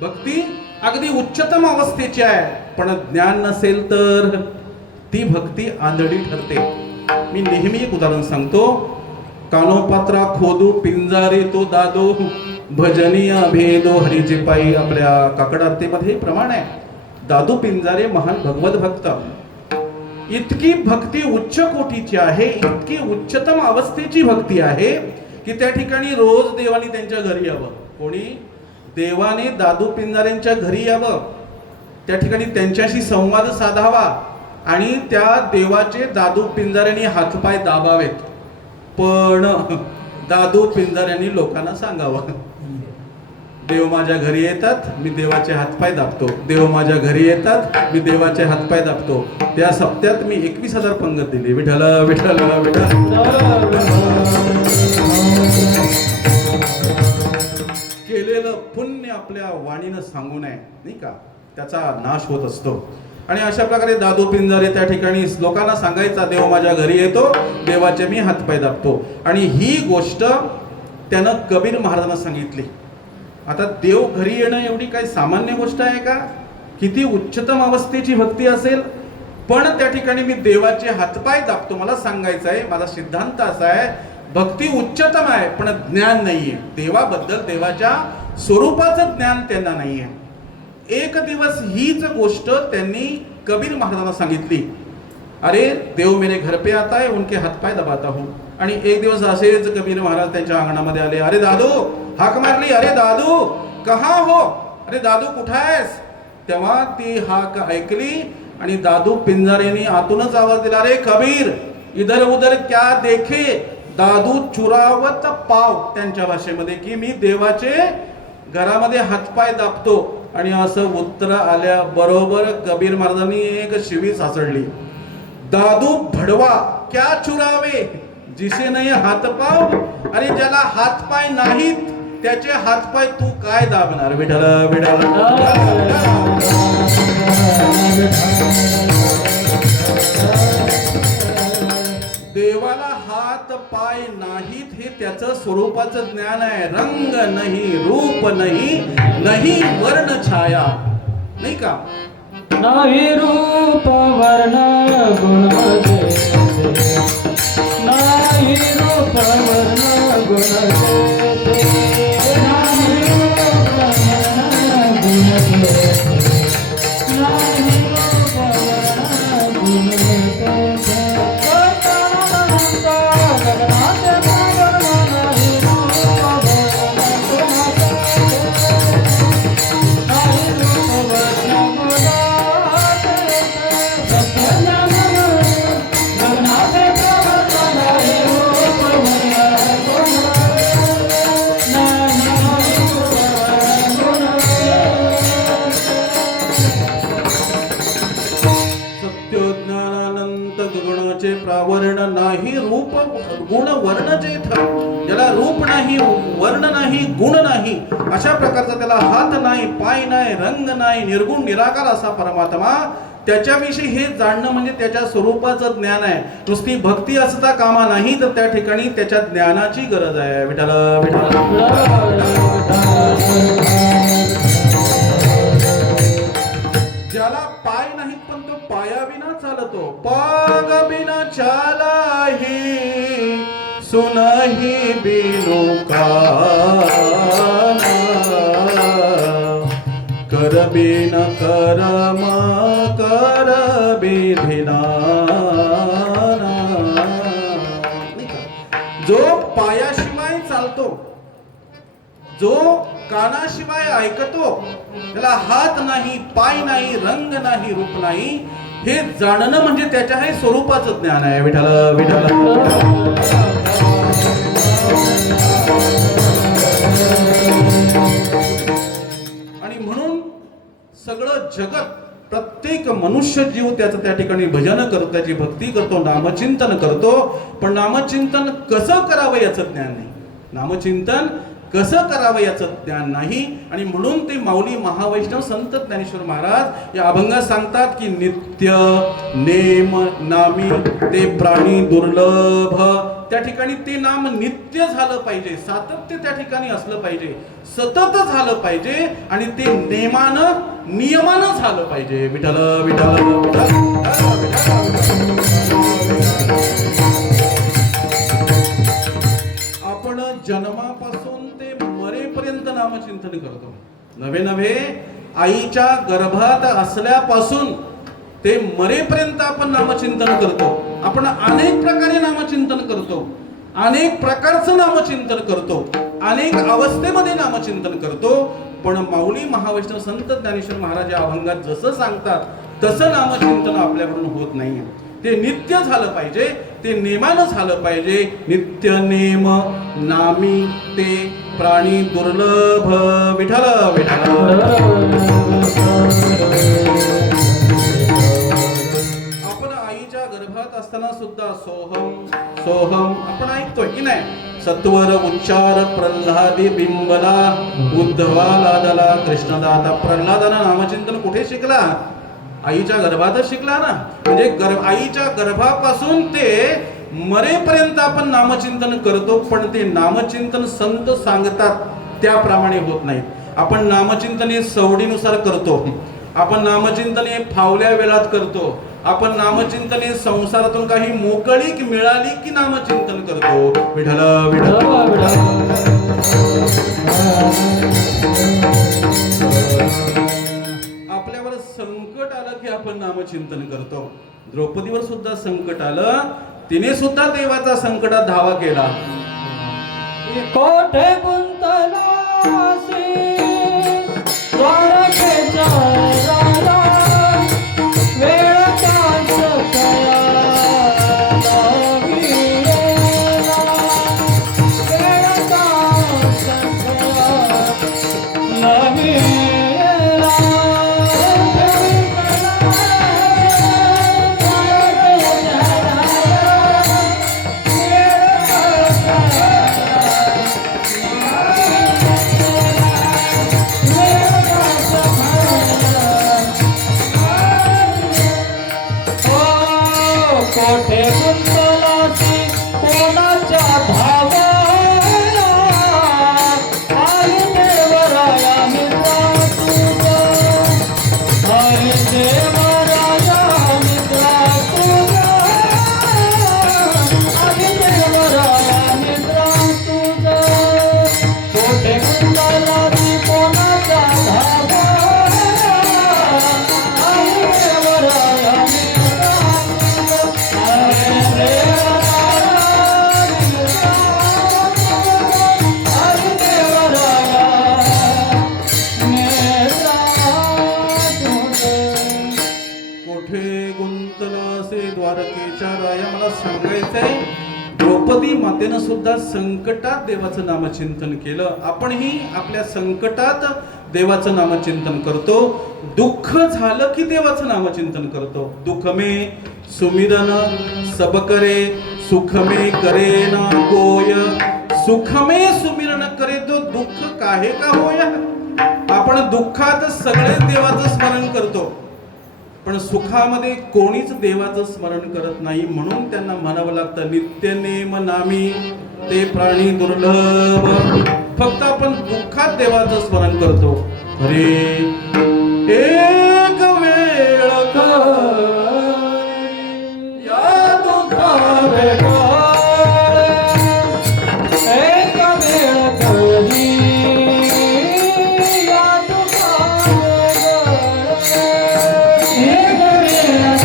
भक्ती अगदी उच्चतम अवस्थेची आहे, पण ज्ञान नसेल तर ती भक्ती आंधळी ठरते. मी नेहमी एक उदाहरण सांगतो. कानोपात्रा खोदू पिंजारे तो दादो, भजनीय भेदो हरिचे पायी. आपल्या काकड आरतीमध्ये प्रमाण आहे. दादू पिंजारे महान भगवत भक्त. इतकी भक्ती उच्च कोटीची आहे, इतकी उच्चतम अवस्थेची भक्ती आहे की त्या ठिकाणी रोज देवाने त्यांच्या घरी यावं. कोणी? देवाने दादू पिंजारेंच्या घरी यावं, त्या ठिकाणी त्यांच्याशी संवाद साधावा आणि त्या देवाचे दादू पिंजाऱ्यांनी हातपाय दाबावेत. पण दादू पिंजाऱ्यांनी लोकांना सांगावं, देव माझ्या घरी येतात, मी देवाचे हातपाय दाबतो. देव माझ्या घरी येतात, मी देवाचे हातपाय दाबतो. त्या सप्त्यात मी 21,000 पंगत दिली. विठ्ठल विठ्ठल विठ्ठल. केलेलं पुण्य आपल्या वाणीनं सांगू नये, नाही का? त्याचा नाश होत असतो. आणि अशा प्रकारे दादू पिंजारे त्या ठिकाणी लोकांना सांगायचा, देव माझ्या घरी येतो, देवाचे मी हातपाय दाबतो. आणि ही गोष्ट त्यानं कबीर महाराजांना सांगितली. आता देव घरी येणं एवढी काही सामान्य गोष्ट आहे का? किती उच्चतम अवस्थेची भक्ती असेल, पण त्या ठिकाणी मी देवाचे हातपाय दाबतो. मला सांगायचं आहे, माझा सिद्धांत असा आहे, भक्ती उच्चतम आहे पण ज्ञान नाहीये. देवाबद्दल, देवाच्या स्वरूपाचं ज्ञान त्यांना नाहीये. एक दिवस हीच गोष्ट त्यांनी कबीर महाराजांना सांगितली. अरे देव मेरे घर पे आता है, उनके हातपाय दबाता हूं. आणि एक दिवस असेच कबीर महाराज त्यांच्या अंगणामध्ये आले. अरे दादू, हाक मारली. अरे दादू कहा हो? अरे दादू कुठं आहेस? तेव्हा ती हाक ऐकली आणि दादू पिंजारेंनी आतूनच आवाज दिला, अरे कबीर इधर उधर क्या देखे. दादू चुरावत पाव, त्यांच्या भाषेमध्ये, की मी देवाचे घरामध्ये हातपाय दाबतो. आणि असं उत्तर आल्या बरोबर कबीर महाराजांनी एक शिवी सासडली. दादू भडवा क्या चुरावे, जिसे नाही हातपाव. आणि ज्याला हातपाय नाहीत त्याचे हातपाय तू काय दाबणार? विठ्ठल विठ्ठल. देवाला हात पाय नाहीत हे त्याचं स्वरूपाचं ज्ञान आहे. रंग नाही, रूप नाही, नाही वर्ण छाया, नाही का? नाही रूप वर्ण गुण, नाही रूप वर्ण गुण, प्रावरण नाही, रूप गुण वर्ण जेथ. ज्याला रूप नाही, वर्ण नाही, गुण नाही, अशा प्रकारचा त्याला हात नाही, पाय नाही, रंग नाही, निर्गुण निराकार असा परमात्मा, त्याच्याविषयी हे जाणणं म्हणजे त्याच्या स्वरूपाचं ज्ञान आहे. नुसती भक्ती असता कामा नाही, तर त्या ठिकाणी त्याच्या ज्ञानाची गरज आहे. विठ्ठल विठ्ठल. ज्याला पाय नाहीत पण तो पायाविना चालतो. पाग बिना चालाही, सुनही बिनु काना, कर बिन कर्म कर बिधिना. जो पायाशिवाय चालतो, जो कानाशिवाय ऐकतो, त्याला हात नाही, पाय नाही, रंग नाही, रूप नाही, हे जाणणं म्हणजे त्याच्या हे स्वरूपाचं ज्ञान आहे. विठ्ठल विठ्ठल. सगळं जगत, प्रत्येक मनुष्य जीव त्याचं त्या ठिकाणी भजन करतो, त्याची भक्ती करतो, नामचिंतन करतो. पण नामचिंतन कसं करावं याचं ज्ञान नाही. नामचिंतन कसं करावं याचं ज्ञान नाही. आणि म्हणून ते माऊली महावैष्णव संत ज्ञानेश्वर महाराज या अभंगात सांगतात की नित्य नेम नामी ते प्राणी दुर्लभ. त्या ठिकाणी ते नाम नित्य झालं पाहिजे, सातत्य त्या ठिकाणी असलं पाहिजे, सतत झालं पाहिजे आणि ते नेमानं नियमानं झालं पाहिजे. विठ्ठल विठ्ठल आपण जन्मापासून ते मरेपर्यंत नामचिंतन करतो. नवे नवे आईच्या गर्भात असल्यापासून ते मरेपर्यंत आपण नामचिंतन करतो. आपण अनेक प्रकारे नामचिंतन करतो, अनेक प्रकारचं नामचिंतन करतो, अनेक अवस्थेमध्ये नामचिंतन करतो. पण माऊली महावैष्णव संत ज्ञानेश्वर महाराज या अभंगात जसं सांगतात तसं नामचिंतन आपल्याकडून होत नाही. ते नित्य झालं पाहिजे, ते नेमानं झालं पाहिजे. नित्य नेम नामी ते प्राणी दुर्लभ. विठ्ठल विठ्ठल. आपण आईच्या गर्भात असताना सुद्धा सोहम सोहम आपण ऐकतोय की नाही. सत्वर उच्चार प्रल्हादी बिंबला उद्धवा लादला कृष्णदाता. प्रल्हादानं नामचिंतन कुठे शिकला? आईच्या गर्भातच शिकला ना. म्हणजे आईच्या गर्भापासून ते मरेपर्यंत आपण नामचिंतन करतो. पण ते नामचिंतन संत सांगतात त्याप्रमाणे होत नाही. आपण नामचिंतन हे सवडीनुसार करतो, आपण नामचिंतन हे फावल्या वेळात करतो, आपण नामचिंतन हे संसारातून काही मोकळीक मिळाली की नामचिंतन करतो. विठ्ठल विठ्ठल. आपल्यावर संकट आलं की आपण नामचिंतन करतो. द्रौपदीवर सुद्धा संकट आलं, तिने सुद्धा देवाचा संकटात धावा केला. कोठे गुंतलासी द्वारकेचा राजा, वेळ कास कया लागिलेला, वेळ कास कया लागिलेला. कोठे गुंतलासी कोणाच्या धावा, आई देवराया मित्रा तुझा, आई देवराया मित्रा तुझा, आई देवराया मित्रा तुझा. कोठे गुंतलासी कोणाच्या धावा, आई देवराया मित्रा कोठे गुंतलासे द्वारकेच्या राया. मला सांगायचंय द्रौपदी मातेनं सुद्धा संकटात देवाचं नामचिंतन केलं. आपणही आपल्या संकटात देवाचं नामचिंतन करतो. दुःख झालं की देवाचं नामचिंतन करतो. दुःखमे सुमिरन सब करे, सुखमे करे ना गोय. सुखमे सुमिरन करे तो दुःख काहे का होय. आपण दुःखात सगळेच देवाचं स्मरण करतो, पण सुखामध्ये कोणीच देवाचं स्मरण करत नाही. म्हणून त्यांना म्हणावं लागतं नित्य नेम नामी ते प्राणी दुर्लभ. फक्त आपण दुःखात देवाचं स्मरण करतो. अरे एक वेळ या दुःखावे एक वेळ करी या दुःखावे, एक वेळ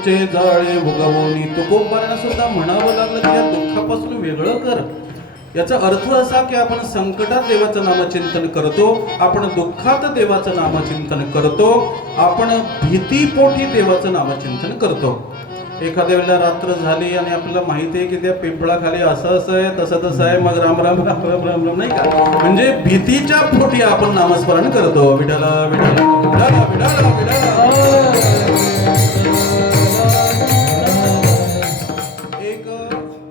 दुःखांचे जाळे उगवणी. तुकोबांना सुद्धा म्हणावं लागलं की या दुःखापासून वेगळं कर. याचा अर्थ असा की आपण संकटात देवाचं नामचिंतन करतो, आपण दुःखात देवाचं नामचिंतन करतो, आपण भीतीपोटी देवाचं नामचिंतन करतो. एखाद्या वेळेला रात्र झाली आणि आपल्याला माहिती आहे की त्या पिंपळाखाली असं असं आहे, तसं तसं आहे, मग राम राम राम राम राम राम, नाही का? म्हणजे भीतीच्या पोटी आपण नामस्मरण करतो. विठ्ठल विठ्ठल विठ्ठल विठ्ठल विठ्ठल. एक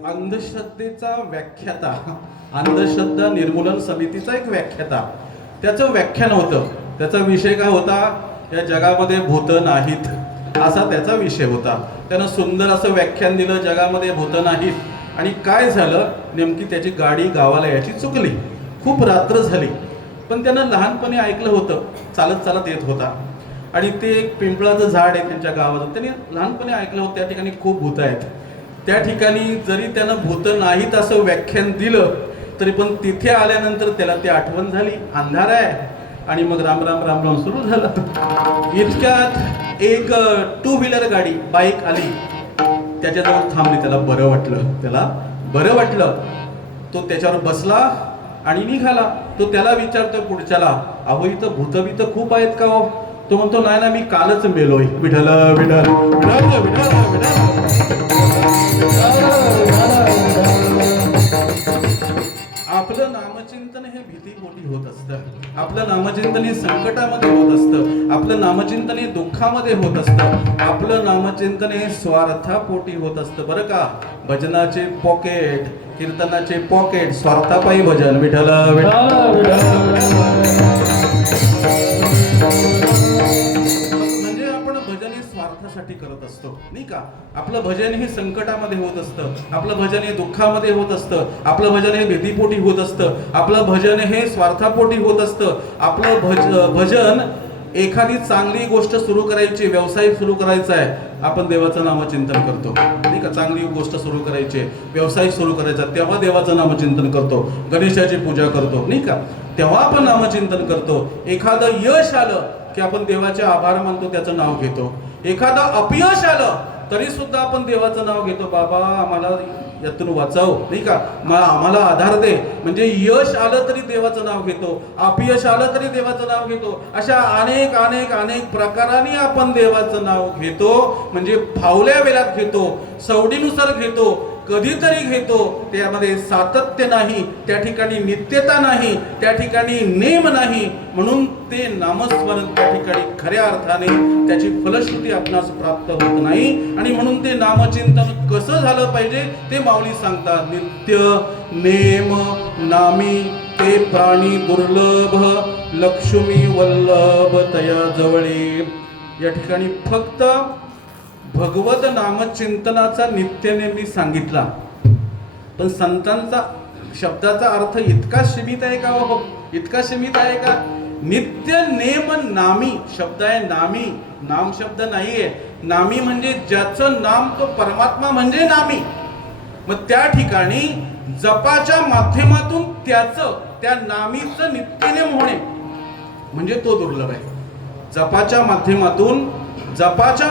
अंधश्रद्धेचा व्याख्याता, अंधश्रद्धा निर्मूलन समितीचा एक व्याख्याता, त्याचं व्याख्यान होतं. त्याचा विषय काय होता? या जगामध्ये भूत नाहीत, असा त्याचा विषय होता. त्यानं सुंदर असं व्याख्यान दिलं, जगामध्ये भूत नाहीत. आणि काय झालं, नेमकी त्याची गाडी गावाला याची चुकली. खूप रात्र झाली, पण त्यानं लहानपणी ऐकलं होतं, चालत चालत येत होता आणि ते एक पिंपळाचं झाड आहे त्यांच्या गावात. त्यांनी लहानपणी ऐकलं होतं त्या ठिकाणी खूप भूत आहेत. त्या ठिकाणी जरी त्यानं भूत नाहीत असं व्याख्यान दिलं तरी पण तिथे आल्यानंतर त्याला ती आठवण झाली, अंधार आहे, आणि मग राम राम राम राम सुरू झालं. इतक्यात एक 2 व्हीलर गाडी, बाईक आली, त्याच्याजवळ थांबली. त्याला बरं वाटलं, त्याला बरं वाटलं. तो त्याच्यावर बसला आणि निघाला. तो त्याला विचारतोय पुढच्याला, अहो इथं भूतभीत खूप आहेत का हो? तो म्हणतो नाही ना, मी कालच मेलोय. विठ्ठल विठ्ठल विठ्ठल विठ्ठल विठ्ठल. आपलं नामचिंतन हे भीतीपोटी होत असतं, आपलं नामचिंतन हे संकटामध्ये होत असतं, आपलं नामचिंतन हे दुःखामध्ये होत असतं, आपलं नामचिंतन हे स्वार्थापोटी होत असतं. बरं का? भजनाचे पॉकेट, कीर्तनाचे पॉकेट, स्वार्थापायी भजन. विठ्ठल विठ्ठल म्हणजे आपण भजन हे स्वार्थासाठी करत असतो, नाही का? आपलं भजन हे संकटामध्ये होत असतं, आपलं भजन हे दुःखामध्ये होत असतं, आपलं भजन हे भीतीपोटी होत असतं, आपलं भजन हे स्वार्थापोटी होत असतं. आपलं भजन एखादी चांगली गोष्ट सुरू करायची, व्यवसाय सुरू करायचा आहे, आपण देवाचं नामचिंतन करतो, नाही का? चांगली गोष्ट सुरू करायची, व्यवसाय सुरू करायचा, तेव्हा देवाचं नामचिंतन करतो, गणेशाची पूजा करतो, नाही का? तेव्हा आपण नामचिंतन करतो. एखादं यश आलं की आपण देवाचे आभार मानतो, त्याचं नाव घेतो. एखादं अपयश आलं तरी सुद्धा आपण देवाचं नाव घेतो, बाबा आम्हाला यातून वाचव, नाही का? आम्हाला आधार दे. म्हणजे यश आलं तरी देवाचं नाव घेतो, अपयश आलं तरी देवाचं नाव घेतो. अशा अनेक अनेक अनेक प्रकाराने आपण देवाचं नाव घेतो. म्हणजे फावल्या वेळात घेतो, सवडीनुसार घेतो, कधीतरी घेतो. त्यामध्ये सातत्य नाही, त्या ठिकाणी नित्यता नाही, त्या ठिकाणी नेम नाही. म्हणून ते नामस्मरण त्या ठिकाणी खऱ्या अर्थाने त्याची फलश्रुती आपणास प्राप्त होत नाही. आणि म्हणून ते नामचिंतन कसं झालं पाहिजे ते माऊली सांगतात. नित्य नेम नामी ते प्राणी दुर्लभ, लक्ष्मी वल्लभ तया जवळी. या ठिकाणी फक्त भगवत नामचिंतनाचा नित्यनेमी सांगितला, पण संतांचा शब्दाचा अर्थ इतका सीमित आहे का हो? इतका सीमित आहे का? नित्य नेम नामी शब्द आहे. नामी नाम शब्द नाहीये. नामी म्हणजे ज्याचं नाम तो परमात्मा म्हणजे नामी. मग त्या ठिकाणी जपाच्या माध्यमातून त्या नामीचं नित्यनेम होणे म्हणजे तो दुर्लभ आहे. जपाच्या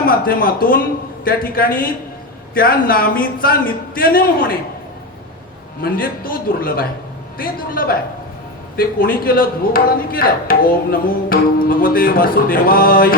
माध्यमातून त्या ठिकाणी त्या नामीचा नित्यनेम होणे म्हणजे तो दुर्लभ आहे. ते दुर्लभ आहे. ते कोणी केलं? ध्रुवबाळांनी केलं. ओम नमो भगवते वासुदेवाय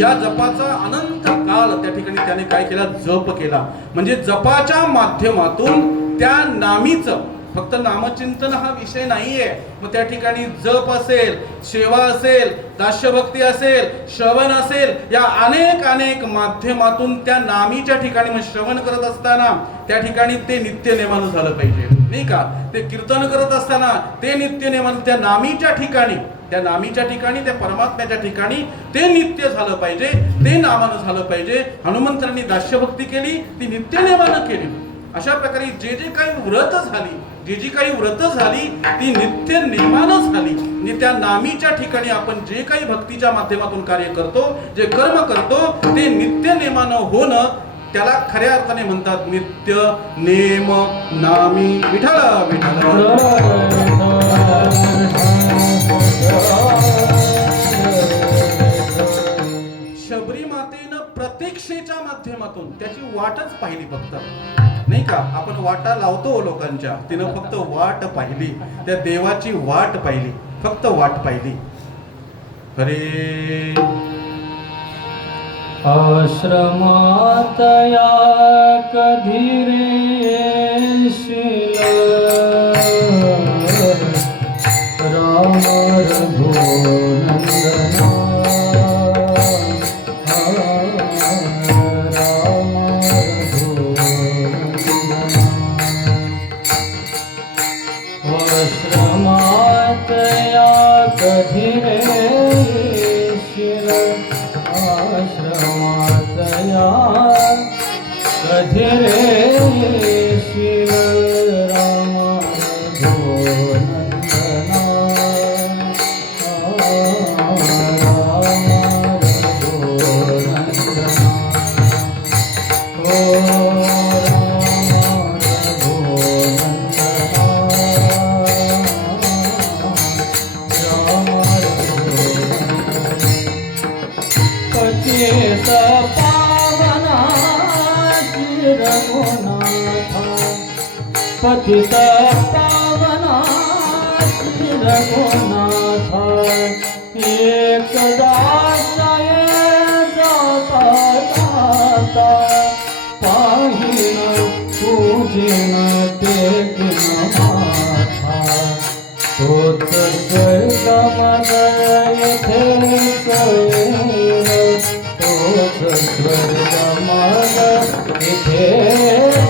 या जपाचा अनंत काल त्या ठिकाणी त्याने काय केला? जप केला. म्हणजे जपाच्या माध्यमातून त्या नामीचं फक्त नामचिंतन हा विषय नाहीये. मग त्या ठिकाणी जप असेल, सेवा असेल, दास्यभक्ती असेल, श्रवण असेल, या अनेक अनेक माध्यमातून त्या नामीच्या ठिकाणी मग श्रवण करत असताना त्या ठिकाणी ते नित्य नेमानं झालं पाहिजे, नाही का? ते कीर्तन करत असताना ते नित्य नेमानं त्या नामीच्या ठिकाणी त्या परमात्म्याच्या ठिकाणी ते नित्य झालं पाहिजे, ते नामानं झालं पाहिजे. हनुमंतांनी दास्यभक्ती केली, ती नित्य नेमानं केली. अशा प्रकारे जी काही व्रत झाली ती नित्य नेमानं झाली. आणि त्या नामीच्या ठिकाणी आपण जे काही भक्तीच्या माध्यमातून कार्य करतो, जे कर्म करतो, ते नित्य नेमानं होणं त्याला खऱ्या अर्थाने म्हणतात नित्य नेम नामी. विठ्ठल विठ्ठल. शबरी मातेनं प्रतीक्षेच्या माध्यमातून वाटच पाहिली फक्त, नाही का? आपण वाटा लावतो लोकांच्या, तिनं फक्त वाट पाहिली, त्या देवाची वाट पाहिली, फक्त वाट पाहिली. अरे आश्रमात या कधी रे येशील राम रघुनंदना आश्रमात या कधी रे येशील आश्रमात या कधी रे येशील राम रघुनंदना राम रघुनंदना ओ पतित पावना श्री रघुनाथ पतित पावना श्री रघुनाथ एकदा जय जाता जाता पाहिन पूजिन टेकिन माथा तोच स्वर्गमद येथे सैन तोच स्वर्गमद येथे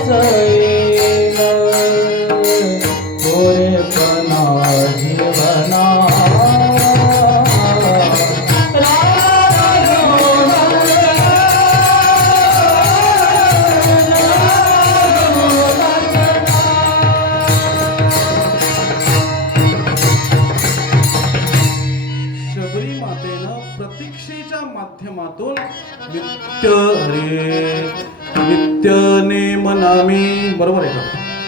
सैन गोरेपणा जीवना शबरी मातेनं प्रतीक्षेच्या माध्यमातून नित्य नेम नामी, बरोबर आहे का?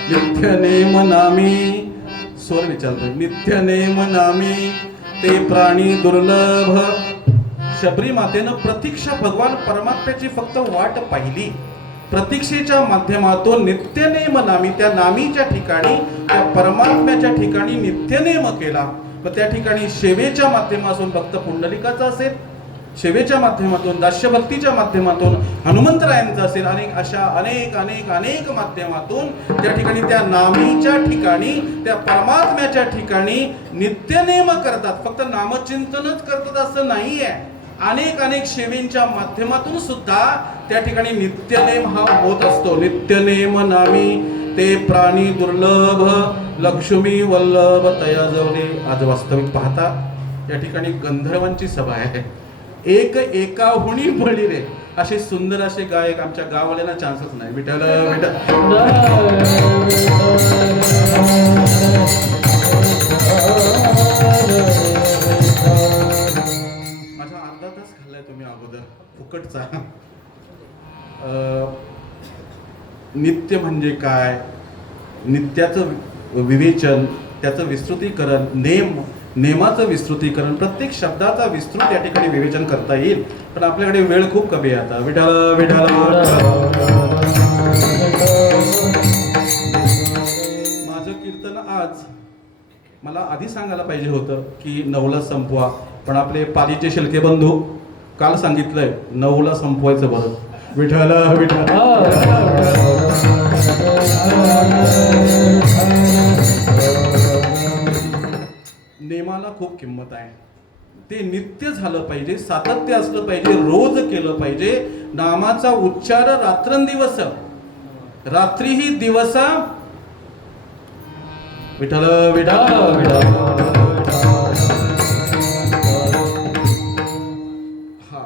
नित्य नेम नामी, स्वर विचारतोय. नित्य नेम नामी ते प्राणी दुर्लभ. शबरी मातेनं प्रतीक्षा, भगवान परमात्म्याची फक्त वाट पाहिली. प्रतीक्षेच्या माध्यमातून नित्यनेम नामी, त्या नामीच्या ठिकाणी, त्या परमात्म्याच्या ठिकाणी नित्यनेम केला. व त्या ठिकाणी सेवेच्या माध्यमातून भक्त पुंडलिकाचा असेल, सेवेच्या माध्यमातून, दास्यभक्तीच्या माध्यमातून हनुमंतरायांचं असेल, अशा अनेक माध्यमातून त्या ठिकाणी, त्या नामीच्या ठिकाणी, त्या परमात्म्याच्या ठिकाणी नित्यनेम करतात. फक्त नामचिंतनच करतात असं नाही आहे. अनेक सेवेंच्या माध्यमातून सुद्धा त्या ठिकाणी नित्यनेम हा होत असतो. नित्यनेम नामी ते प्राणी दुर्लभ, लक्ष्मी वल्लभ तयाजवले. आज वास्तविक पाहता या ठिकाणी गंधर्वांची सभा आहे. एकाहुनी बळी रे, असे सुंदर असे गायक आमच्या गाववाल्यांना चान्सच नाही. विठ्ठल विठ्ठल. माझा अर्धा तास खाल्लाय तुम्ही अगोदर फुकटचा. नित्य म्हणजे काय, नित्याचं विवेचन, त्याचं विस्तृतीकरण, नेमाचं विस्तृतीकरण, प्रत्येक शब्दाचा विस्तृत या ठिकाणी विवेचन करता येईल. पण आपल्याकडे वेळ खूप कमी आहे आता. विठाल विठाल. माझं कीर्तन आज मला आधी सांगायला पाहिजे होतं की 9ला संपवा, पण आपले पालीचे शिलके बंधू काल सांगितलंय 9ला संपवायचं. बरं विठाल विठाल. नेमाला खूप किंमत आहे. ते नित्य झालं पाहिजे, सातत्य असलं पाहिजे, रोज केलं पाहिजे. नामाचा उच्चार रात्रंदिवस, रात्रीही दिवसा. विठ्ठल विठ्ठल. हा,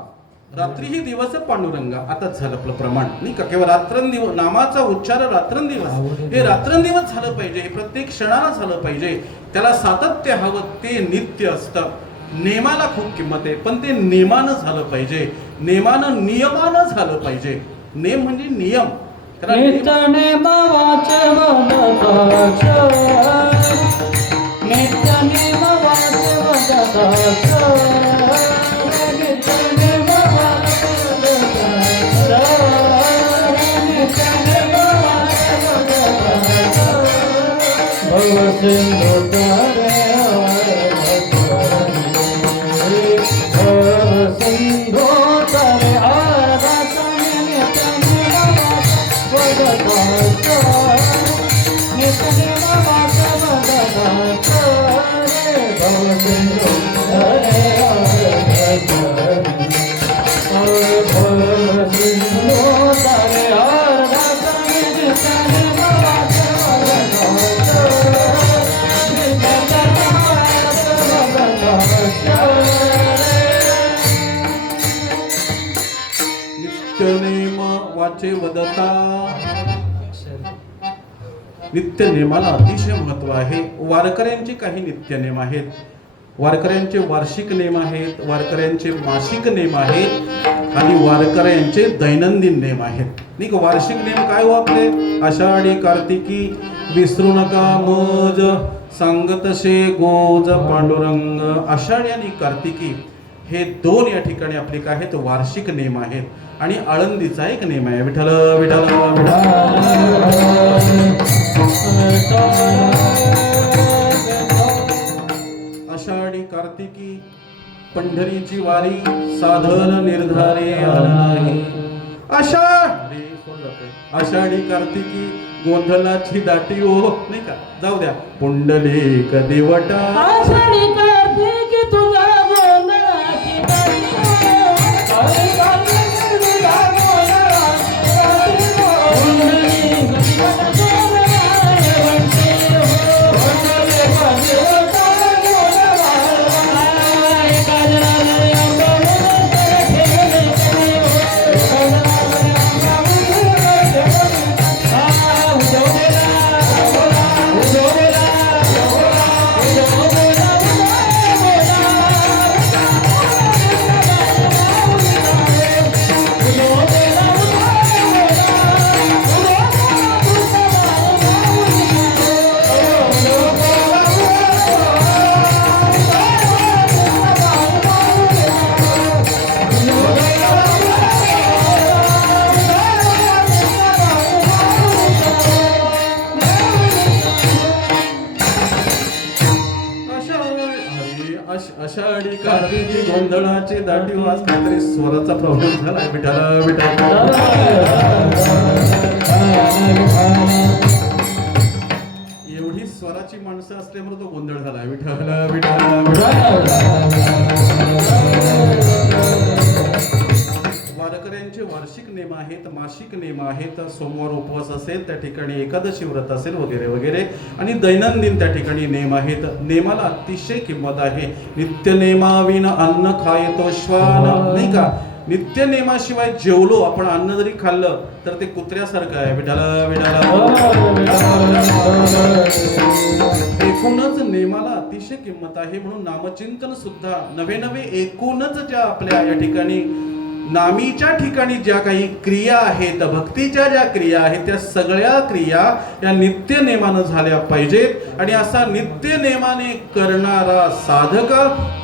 रात्रीही दिवस पांडुरंगा. आता झालं आपलं प्रमाण नाही का? केवळ रात्रंदिवस, नामाचा उच्चार रात्रंदिवस, हे रात्रंदिवस झालं पाहिजे, हे प्रत्येक क्षणाला झालं पाहिजे. त्याला सातत्य हवं, ते नित्य असतं. नेमाला खूप किंमत आहे, पण ते नेमानं झालं पाहिजे, नेमानं नियमानं झालं पाहिजे. नेम म्हणजे नियम. नित्य नेमावाचे वदताच, नित्य नेमावाचे वदताच, नित्य नेमावाचे वदताच, सिंधू तारे सिंधू तारे नित्यनेम वाचे वदता. नित्यनेमाला अतिशय महत्व आहे. वारकऱ्यांचे काही नित्यनेम आहेत. वारकऱ्यांचे वार्षिक नेम आहेत, वारकऱ्यांचे मासिक नेम आहेत आणि वारकऱ्यांचे दैनंदिन नेम आहेत. नाही का? वार्षिक नेम काय हो आपले? आषाढी कार्तिकी विसरू नका मज, सांगतसे गोज पांडुरंग. आषाढी आणि कार्तिकी हे दोन या ठिकाणी आपले काय आहेत? वार्षिक नेम आहेत. आणि आळंदीचा एक नेम आहे, विठ्ठल विठ्ठल आषाढी कार्तिकी पंढरीची वारी, साधन निर्धारे आला नाही. आषाढी कार्तिकी गोंधळाची दाटी हो. नाही का? जाऊ द्या. पुंडलिक देवटा आषाढी कार्तिकी तुझ्या गोंधळाची दाटी आषाढी कार्तिकी गोंधळाची दाटी वाज. काहीतरी स्वराचा प्रॉब्लेम झालाय. विठाला विठाला एवढी स्वराची माणसं असल्यामुळे तो गोंधळ झालाय. विठाला वारकऱ्यांचे वार्षिक नेम आहेत, मासिक नेम आहेत. सोमवार उपवास असेल त्या ठिकाणी, एकादशी व्रत असेल वगैरे वगैरे. आणि दैनंदिन त्या ठिकाणी नेम आहेत. नेमाला अतिशय किंमत आहे. नित्यनेमाविन अन्न खायतो श्वान. नाही का? नित्यनेमाशिवाय जेवलो आपण, अन्न जरी खाल्लं तर ते कुत्र्यासारखं आहे. विठाला एकूणच नेमाला अतिशय किंमत आहे. म्हणून नामचिंतन सुद्धा नवे नवे एकूणच ज्या आपल्या या ठिकाणी नामीच्या ठिकाणी ज्या काही क्रिया आहेत, भक्तीच्या ज्या क्रिया आहेत, त्या सगळ्या क्रिया या नित्यनेमानं झाल्या पाहिजेत. आणि असा नित्यनेमाने करणारा साधक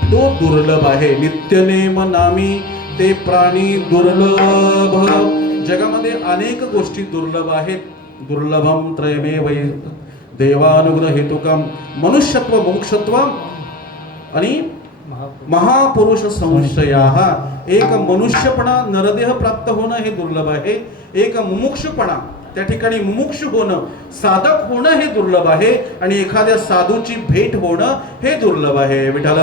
तो दुर्लभ आहे. नित्यनेम नामी ते प्राणी दुर्लभ. जगामध्ये अनेक गोष्टी दुर्लभ आहेत. दुर्लभम त्रयमेव देवानुग्रह हेतुकम मनुष्यत्व मोक्षत्व आणि महापुरुष संशयाः. एक मनुष्यपणा नरदेह प्राप्त होणं हे दुर्लभ आहे. एक मुमुक्षुपणा त्या ठिकाणी मुमुक्ष होणं, साधक होणं हे दुर्लभ आहे. आणि एखाद्या साधूची भेट होणं हे दुर्लभ आहे. विठ्ठल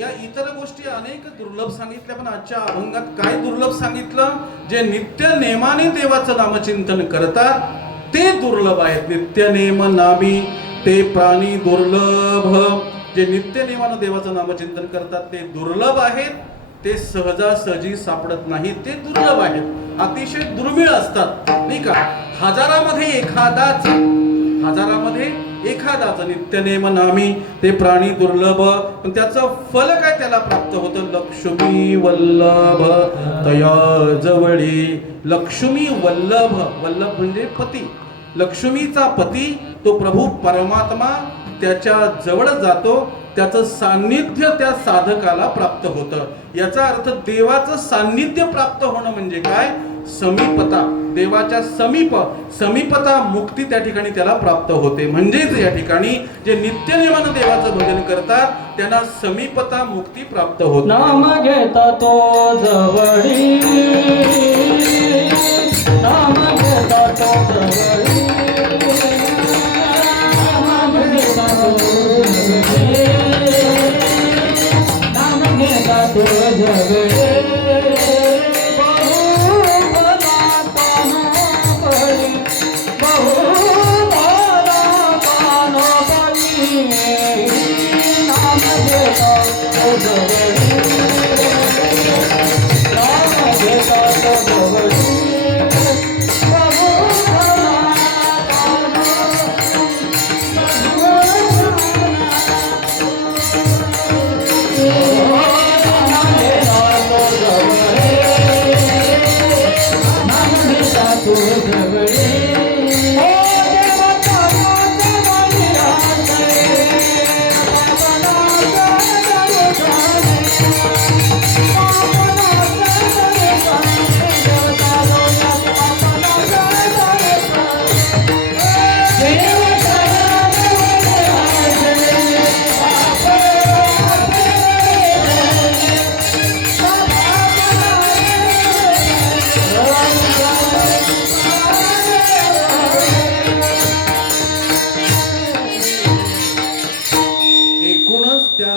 या इतर गोष्टी अनेक दुर्लभ सांगितल्या, पण आजच्या अभंगात काय दुर्लभ सांगितलं? जे नित्य नेमाने देवाचं नामचिंतन करतात ते दुर्लभ आहेत. नित्यनेम नामी ते प्राणी दुर्लभ. जे नित्यनेमानं देवाचं नामचिंतन करतात ते दुर्लभ आहेत. ते सहजासहजी सापडत नाहीत. ते दुर्लभ आहेत, अतिशय दुर्मिळ असतात. नाही का? हजारामध्ये एखादाच नित्यनेम नामी ते प्राणी दुर्लभ. पण त्याचं फल काय त्याला प्राप्त होतं? लक्ष्मी वल्लभ तया जवळी. लक्ष्मी वल्लभ, वल्लभ म्हणजे पती. लक्ष्मीचा पती तो प्रभू परमात्मा त्याच्या जवळ जातो. त्याचं सान्निध्य त्या साधकाला प्राप्त होतं. याचा अर्थ देवाचं सान्निध्य प्राप्त होणं म्हणजे काय? समीपता, देवाच्या समीपता मुक्ती त्या ठिकाणी त्याला प्राप्त होते. म्हणजेच या ठिकाणी जे नित्यनेमानं देवाचं भजन करतात त्यांना समीपता मुक्ती प्राप्त होते. नाम घेता तो जवळी, नाम घेता तो जवळी, नाम घेता तो जवळी, नाम घेता तो जवळी.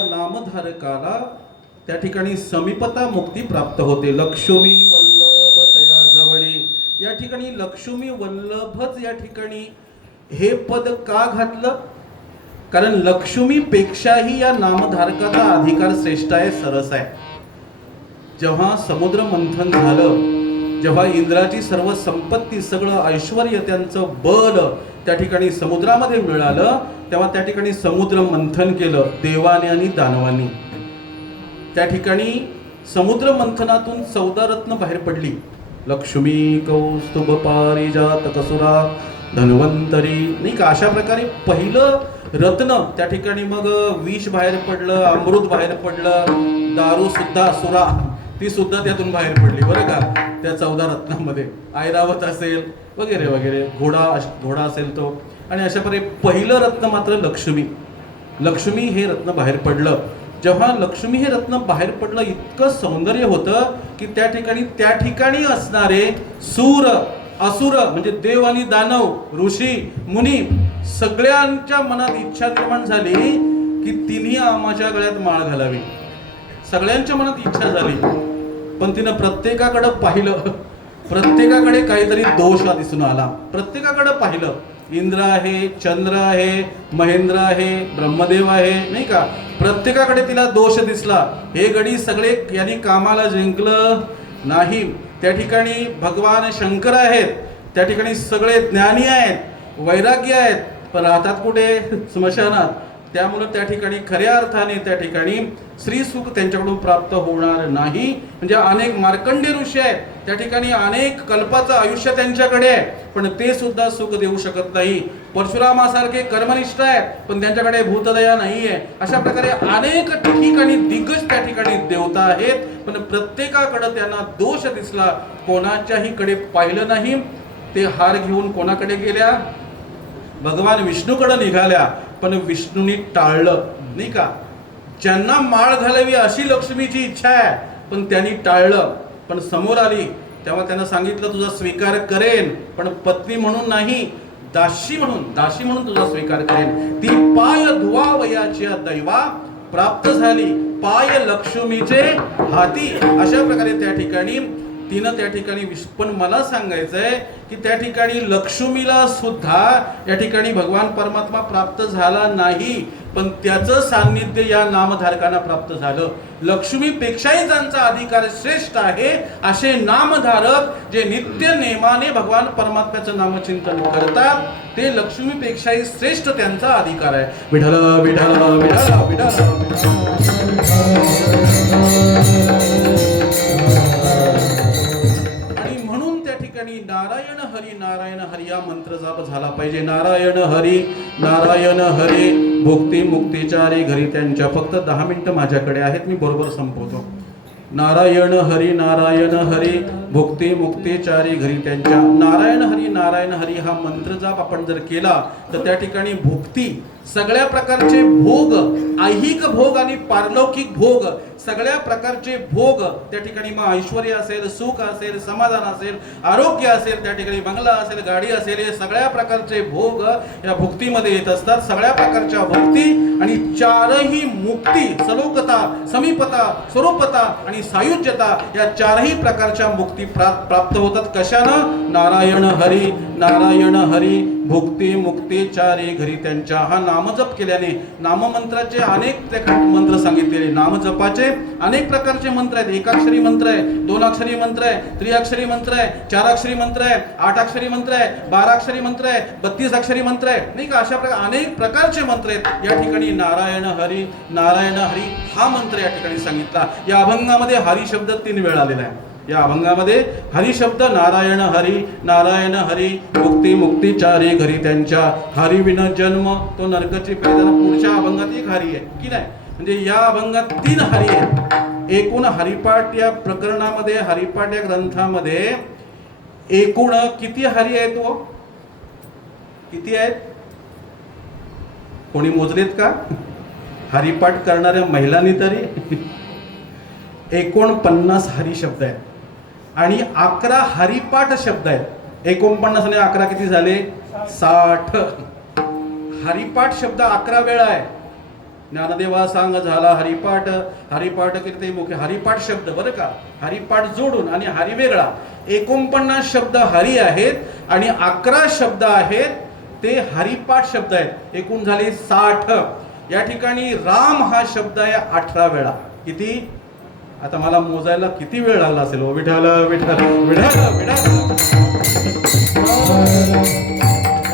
नामधारकाला त्या ठिकाणी समीपता मुक्ती प्राप्त होते. लक्ष्मी वल्लभ तया जवळी, या ठिकाणी लक्ष्मी वल्लभच या ठिकाणी हे पद का घातलं? कारण लक्ष्मीपेक्षाही या नामधारकाचा अधिकार श्रेष्ठ आहे, सरस आहे. जेव्हा समुद्र मंथन झालं, जेव्हा इंद्राची सर्व संपत्ती, सगळं ऐश्वर्य, त्यांचं बल त्या ठिकाणी समुद्रामध्ये मिळालं, तेव्हा त्या ठिकाणी समुद्र मंथन केलं देवाने आणि दानवांनी. त्या ठिकाणी समुद्र मंथनातून 14 रत्न बाहेर पडली. लक्ष्मी, कौस्तुभ, पारिजात, कसुरा, धन्वंतरी, नाही का? अशा प्रकारे पहिलं रत्न त्या ठिकाणी, मग विष बाहेर पडलं, अमृत बाहेर पडलं, दारू सुद्धा, सुरा ती सुद्धा त्यातून बाहेर पडली बरं का, त्या 14 रत्नामध्ये. ऐरावत असेल वगैरे वगैरे, घोडा असेल तो. आणि अशा प्रकारे पहिलं रत्न मात्र लक्ष्मी हे रत्न बाहेर पडलं. जेव्हा लक्ष्मी हे रत्न बाहेर पडलं, इतकं सौंदर्य होतं की त्या ठिकाणी असणारे सूर, असुर म्हणजे देव आणि दानव, ऋषी, मुनी, सगळ्यांच्या मनात इच्छा निर्माण झाली की तिन्ही आमाच्या गळ्यात माळ घालावी. सगळ्यांच्या मनात इच्छा झाली, पण तिनं प्रत्येकाकडे पाहिलं, प्रत्येकाकडे काहीतरी दोष दिसून आला. प्रत्येकाकडे पाहिलं, इंद्र आहे, चंद्र आहे, महेंद्र आहे, ब्रह्मदेव आहे, नाही का? प्रत्येकाकडे तिला दोष दिसला. हे गडी सगळे यांनी कामाला जिंकलं नाही. त्या ठिकाणी भगवान शंकर आहेत, त्या ठिकाणी सगळे ज्ञानी आहेत, वैराग्य आहेत, पण राहतात कुठे? स्मशानात. त्यामुळे त्या ठिकाणी खऱ्या अर्थाने त्या ठिकाणी श्री सुख त्यांच्याकडून प्राप्त होणार नाही. म्हणजे अनेक मार्कंडे ऋषी आहेत, त्या ठिकाणी अनेक कल्पाचं आयुष्य त्यांच्याकडे आहे, पण ते सुद्धा सुख देऊ शकत नाही. परशुरामासारखे कर्मनिष्ठ आहेत, पण त्यांच्याकडे भूतदया नाहीये. अशा प्रकारे अनेक ठिकाणी दिग्गज त्या ठिकाणी देवता आहेत, पण प्रत्येकाकडे त्यांना दोष दिसला. कोणाच्याही कडे पाहिलं नाही. ते हार घेऊन कोणाकडे गेल्या? भगवान विष्णूकडे निघाल्या, पण विष्णूंनी टाळलं, नाही का? ज्यांना माळ घालावी अशी लक्ष्मीची इच्छा आहे, पण त्यांनी टाळलं. पण समोर आली तेव्हा त्यांना सांगितलं, तुझा स्वीकार करेन, पण पत्नी म्हणून नाही, दासी म्हणून तुझा स्वीकार करेन. ती पाय धुवावयाच्या दैवा प्राप्त झाली, पाय लक्ष्मीचे हाती. अशा प्रकारे त्या ठिकाणी तिनं त्या ठिकाणी पण मला सांगायचंय की त्या ठिकाणी लक्ष्मीला सुद्धा या ठिकाणी भगवान परमात्मा प्राप्त झाला नाही, पण त्याचं सान्निध्य या नामधारकांना प्राप्त झालं. लक्ष्मीपेक्षाही त्यांचा अधिकार श्रेष्ठ आहे असे नामधारक जे नित्य नेमाने भगवान परमात्म्याचं नामचिंतन करतात, ते लक्ष्मीपेक्षाही श्रेष्ठ त्यांचा अधिकार आहे. विठ्ठल विठ्ठल विठ्ठल विठ्ठल. नारायण हरी या मंत्र जाप झाला पाहिजे. नारायण हरी भुक्ती मुक्तीचारी घरी त्यांच्या. फक्त 10 मिनिटं माझ्याकडे आहेत, मी बरोबर संपवतो. नारायण हरी भुक्ती मुक्ती चारी घरी त्यांच्या. नारायण हरी हा मंत्र जाप आपण जर केला तर त्या ठिकाणी भुक्ती, सगळ्या प्रकारचे भोग, ऐहिक भोग आणि पारलौकिक भोग, सगळ्या प्रकारचे भोग त्या ठिकाणी मग ऐश्वर्य असेल, सुख असेल, समाधान असेल, आरोग्य असेल, त्या ठिकाणी बंगला असेल, गाडी असेल, हे सगळ्या प्रकारचे भोग या भुक्तीमध्ये येत असतात. सगळ्या प्रकारच्या भुक्ती आणि चारही मुक्ती, सलोकता, समीपता, स्वरूपता आणि सायुज्यता या चारही प्रकारच्या मुक्ती प्राप्त होतात. कशानं? नारायण हरी भुक्ती मुक्ती चारी घरी त्यांच्या. हा नामजप केल्याने, नाममंत्राचे अनेक मंत्र सांगितलेले, नामजपाचे अनेक प्रकारचे मंत्र आहेत. एकाक्षरी मंत्र आहे, 2 अक्षरी मंत्र आहे, त्रिअक्षरी मंत्र आहे, 4 अक्षरी मंत्र आहे, 8 अक्षरी मंत्र आहे, 12 अक्षरी मंत्र आहे, 32 अक्षरी मंत्र आहे, नाही का? अशा प्रकार अनेक प्रकारचे मंत्र आहेत. या ठिकाणी नारायण हरी हा मंत्र या ठिकाणी सांगितला. या अभंगामध्ये हरी शब्द 3 वेळा आलेला आहे. या अभंगामध्ये हरी शब्द, नारायण हरी मुक्ती मुक्ती चारी घरी त्यांच्या. हरी विन जन्म तो नरकाची पैदान. पुढच्या अभंगात 1 हरी आहे की नाही? म्हणजे या अभंगात 3 हरी आहेत. एकूण हरिपाठ या प्रकरणामध्ये, हरिपाठ या ग्रंथामध्ये एकूण किती हरी आहेत? किती आहेत? कोणी मोजलेत का? हरिपाठ करणाऱ्या महिलांनी तरी 49 हरी शब्द आहेत आणि 11 हरिपाठ शब्द आहेत. 49 आणि 11 किती झाले? 60. हरिपाठ शब्द 11 वेळा आहे. ज्ञानदेवा सांग झाला हरिपाठ, हरिपाठ कीर्ती मुख्य, हरिपाठ शब्द बरं का, हरिपाठ जोडून आणि हरी वेगळा. 49 शब्द हरी आहेत आणि 11 शब्द आहेत ते हरिपाठ शब्द आहेत. एकूण झाले 60. या ठिकाणी राम हा शब्द आहे 18 वेळा. किती? आता मला मोजायला किती वेळ लागला असेल? विठाल विठाल विठाल विठाल.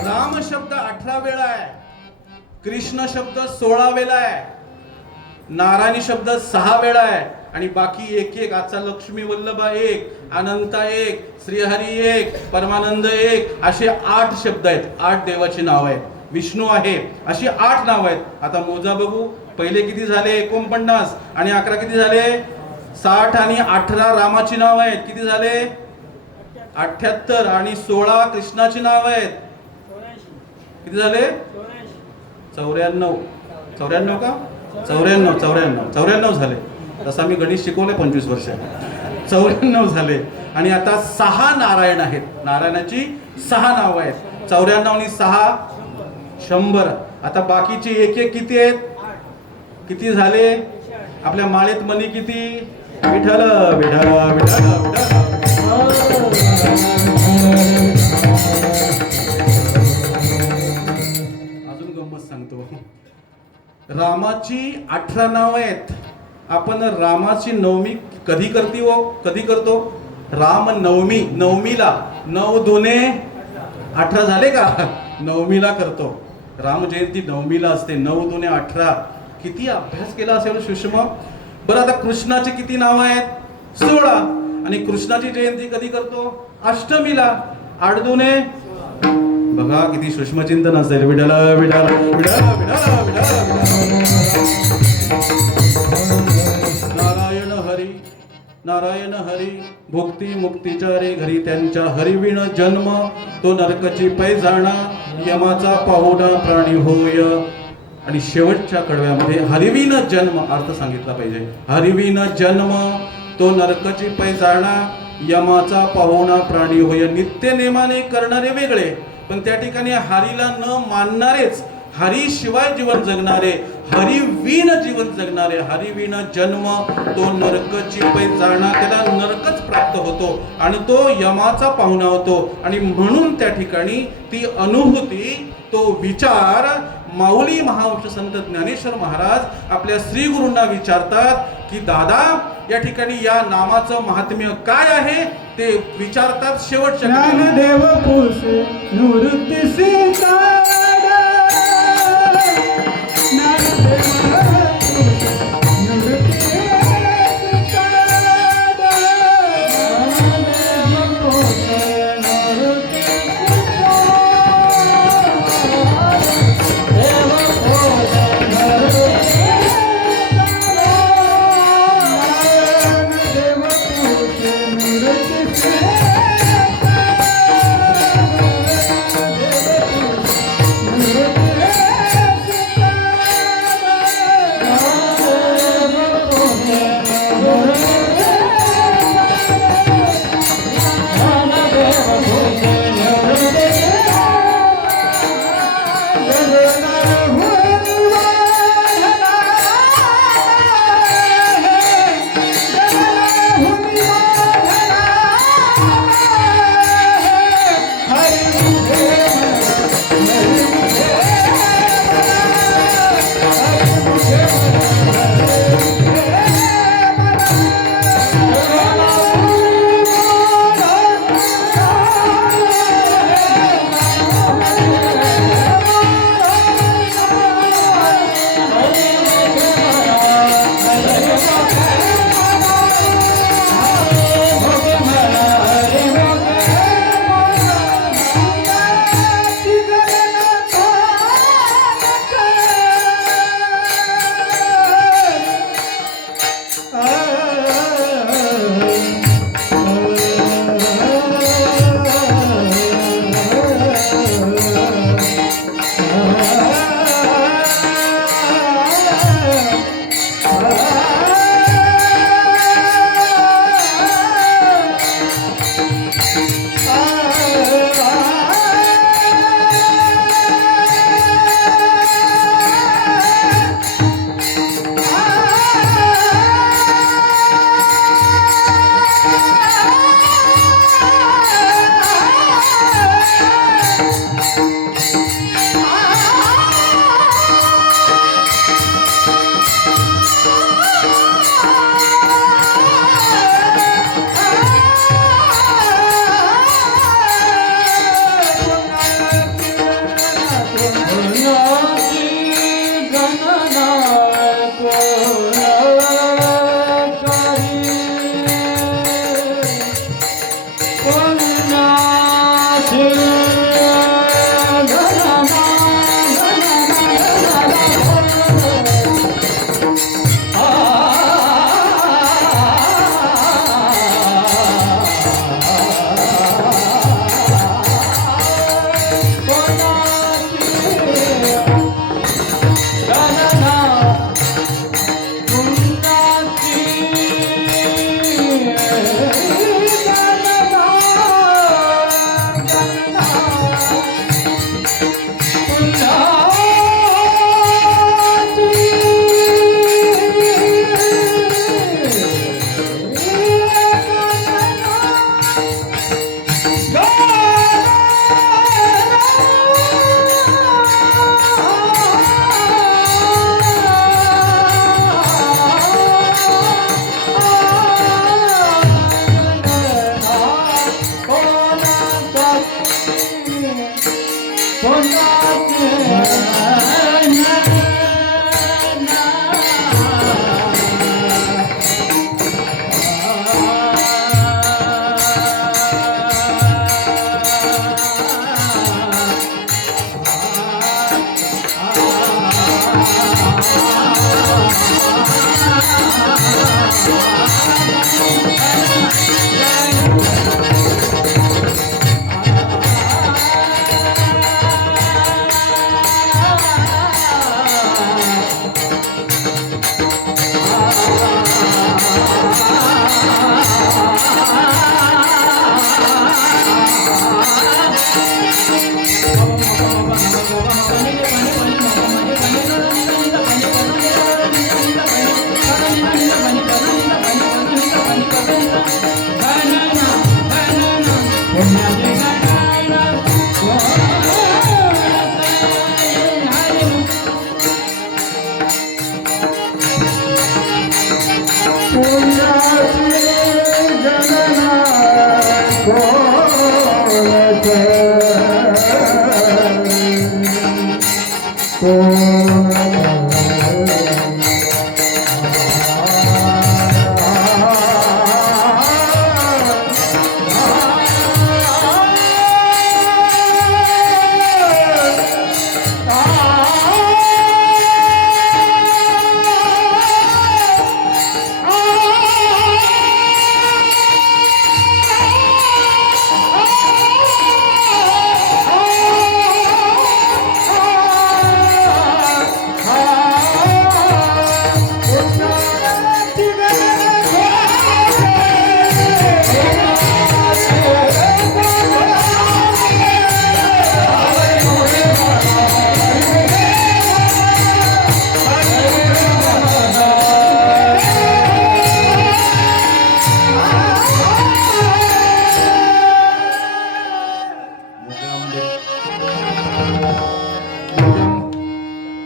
राम शब्द 18 वेळा आहे, कृष्ण शब्द 16 वेळा आहे, नारायणी शब्द 6 वेळा आहे आणि बाकी एक आजचा लक्ष्मी वल्लभा 1, अनंता 1, श्रीहरी 1, परमानंद 1, असे 8 शब्द आहेत. 8 देवाची नाव आहेत. विष्णू आहे, अशी 8 नाव आहेत. आता मोजा बघू. पहिले किती झाले? 49 आणि 11 किती झाले? 60 आणि 18 रामाची नाव आहेत. किती झाले? 78 आणि 16 कृष्णाची नाव आहेत. किती झाले? 94. 94 का? 94 झाले. तसा मी गणित शिकवले 25 वर्ष. 94 झाले. आणि आता 6 नारायण आहेत. नारायणाची 6 नाव आहेत. 94 आणि 6 100. आता बाकीचे एक किती आहेत? किती झाले? आपल्या माळेत मनी किती? विठाल विठाल विठाल विठाल. अजून गंमत सांगतो. रामाची 18 नाव आहेत. आपण रामाची नवमी कधी करतो? राम नवमी. नवमीला 9 दुने 18 झाले का? नवमीला करतो. राम जयंती नवमीला असते. 9 दुने 18. किती अभ्यास केला असेल सुषमा. बरं, आता कृष्णाचे किती नाव आहेत? 16. आणि कृष्णाची जयंती कधी करतो? अष्टमीला. 8 दुने बघा किती सूक्ष्मचिंतन असेल. विठाल विठाल विठाल विठाल विठाल. नारायण हरी भुक्ती मुक्तीचारे घरी त्यांच्या. हरिविण जन्म तो नरकाची पै जाणा, यमाचा पाहुणा प्राणी होय. आणि शेवटच्या कडव्यामध्ये हरिविण जन्म अर्थ सांगितला पाहिजे. हरिविण जन्म तो नरकाची पै जाणा, यमाचा पाहुणा प्राणी होय. नित्य नेमाने करणारे वेगळे, पण त्या ठिकाणी हरीला न मानणारेच, हरी शिवाय जीवन जगणारे, हरिविण जीवन जगणारे. हरिविण जन्म तो नरकाची पै जाणा, त्याला नरकच प्राप्त होतो आणि तो यमाचा पाहुणा होतो. आणि म्हणून त्या ठिकाणी ती अनुभूती, तो विचार माऊली महावंश संत ज्ञानेश्वर महाराज आपल्या श्री गुरूंना विचारतात की दादा या ठिकाणी या नामाचं महात्म्य काय आहे ते विचारतात. शेवटच्या ज्ञानदेव पुरुष निवृत्ती सीता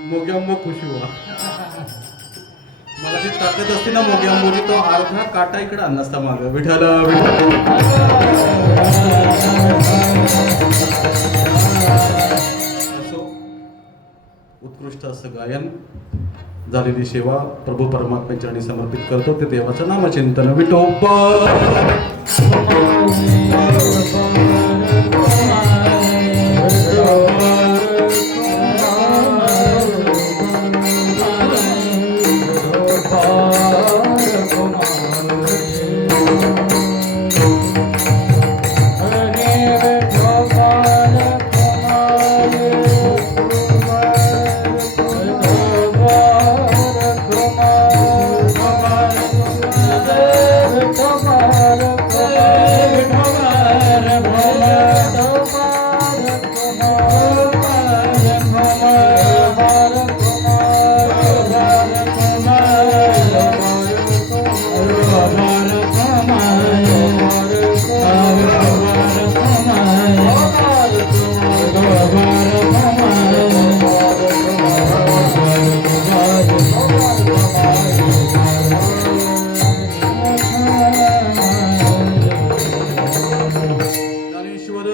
मोग्यांबो खुशी व्हा. मला ती ताकद असते ना मोग्यांबोची, तो अर्धा काटा इकडे आणला असता माग. विठ्ठल असो, उत्कृष्ट असं गायन, झालेली सेवा प्रभू परमात्म्याच्या चरणी समर्पित करतो. ते देवाचं नामचिंतन. विठोबा ज्ञानेश्वर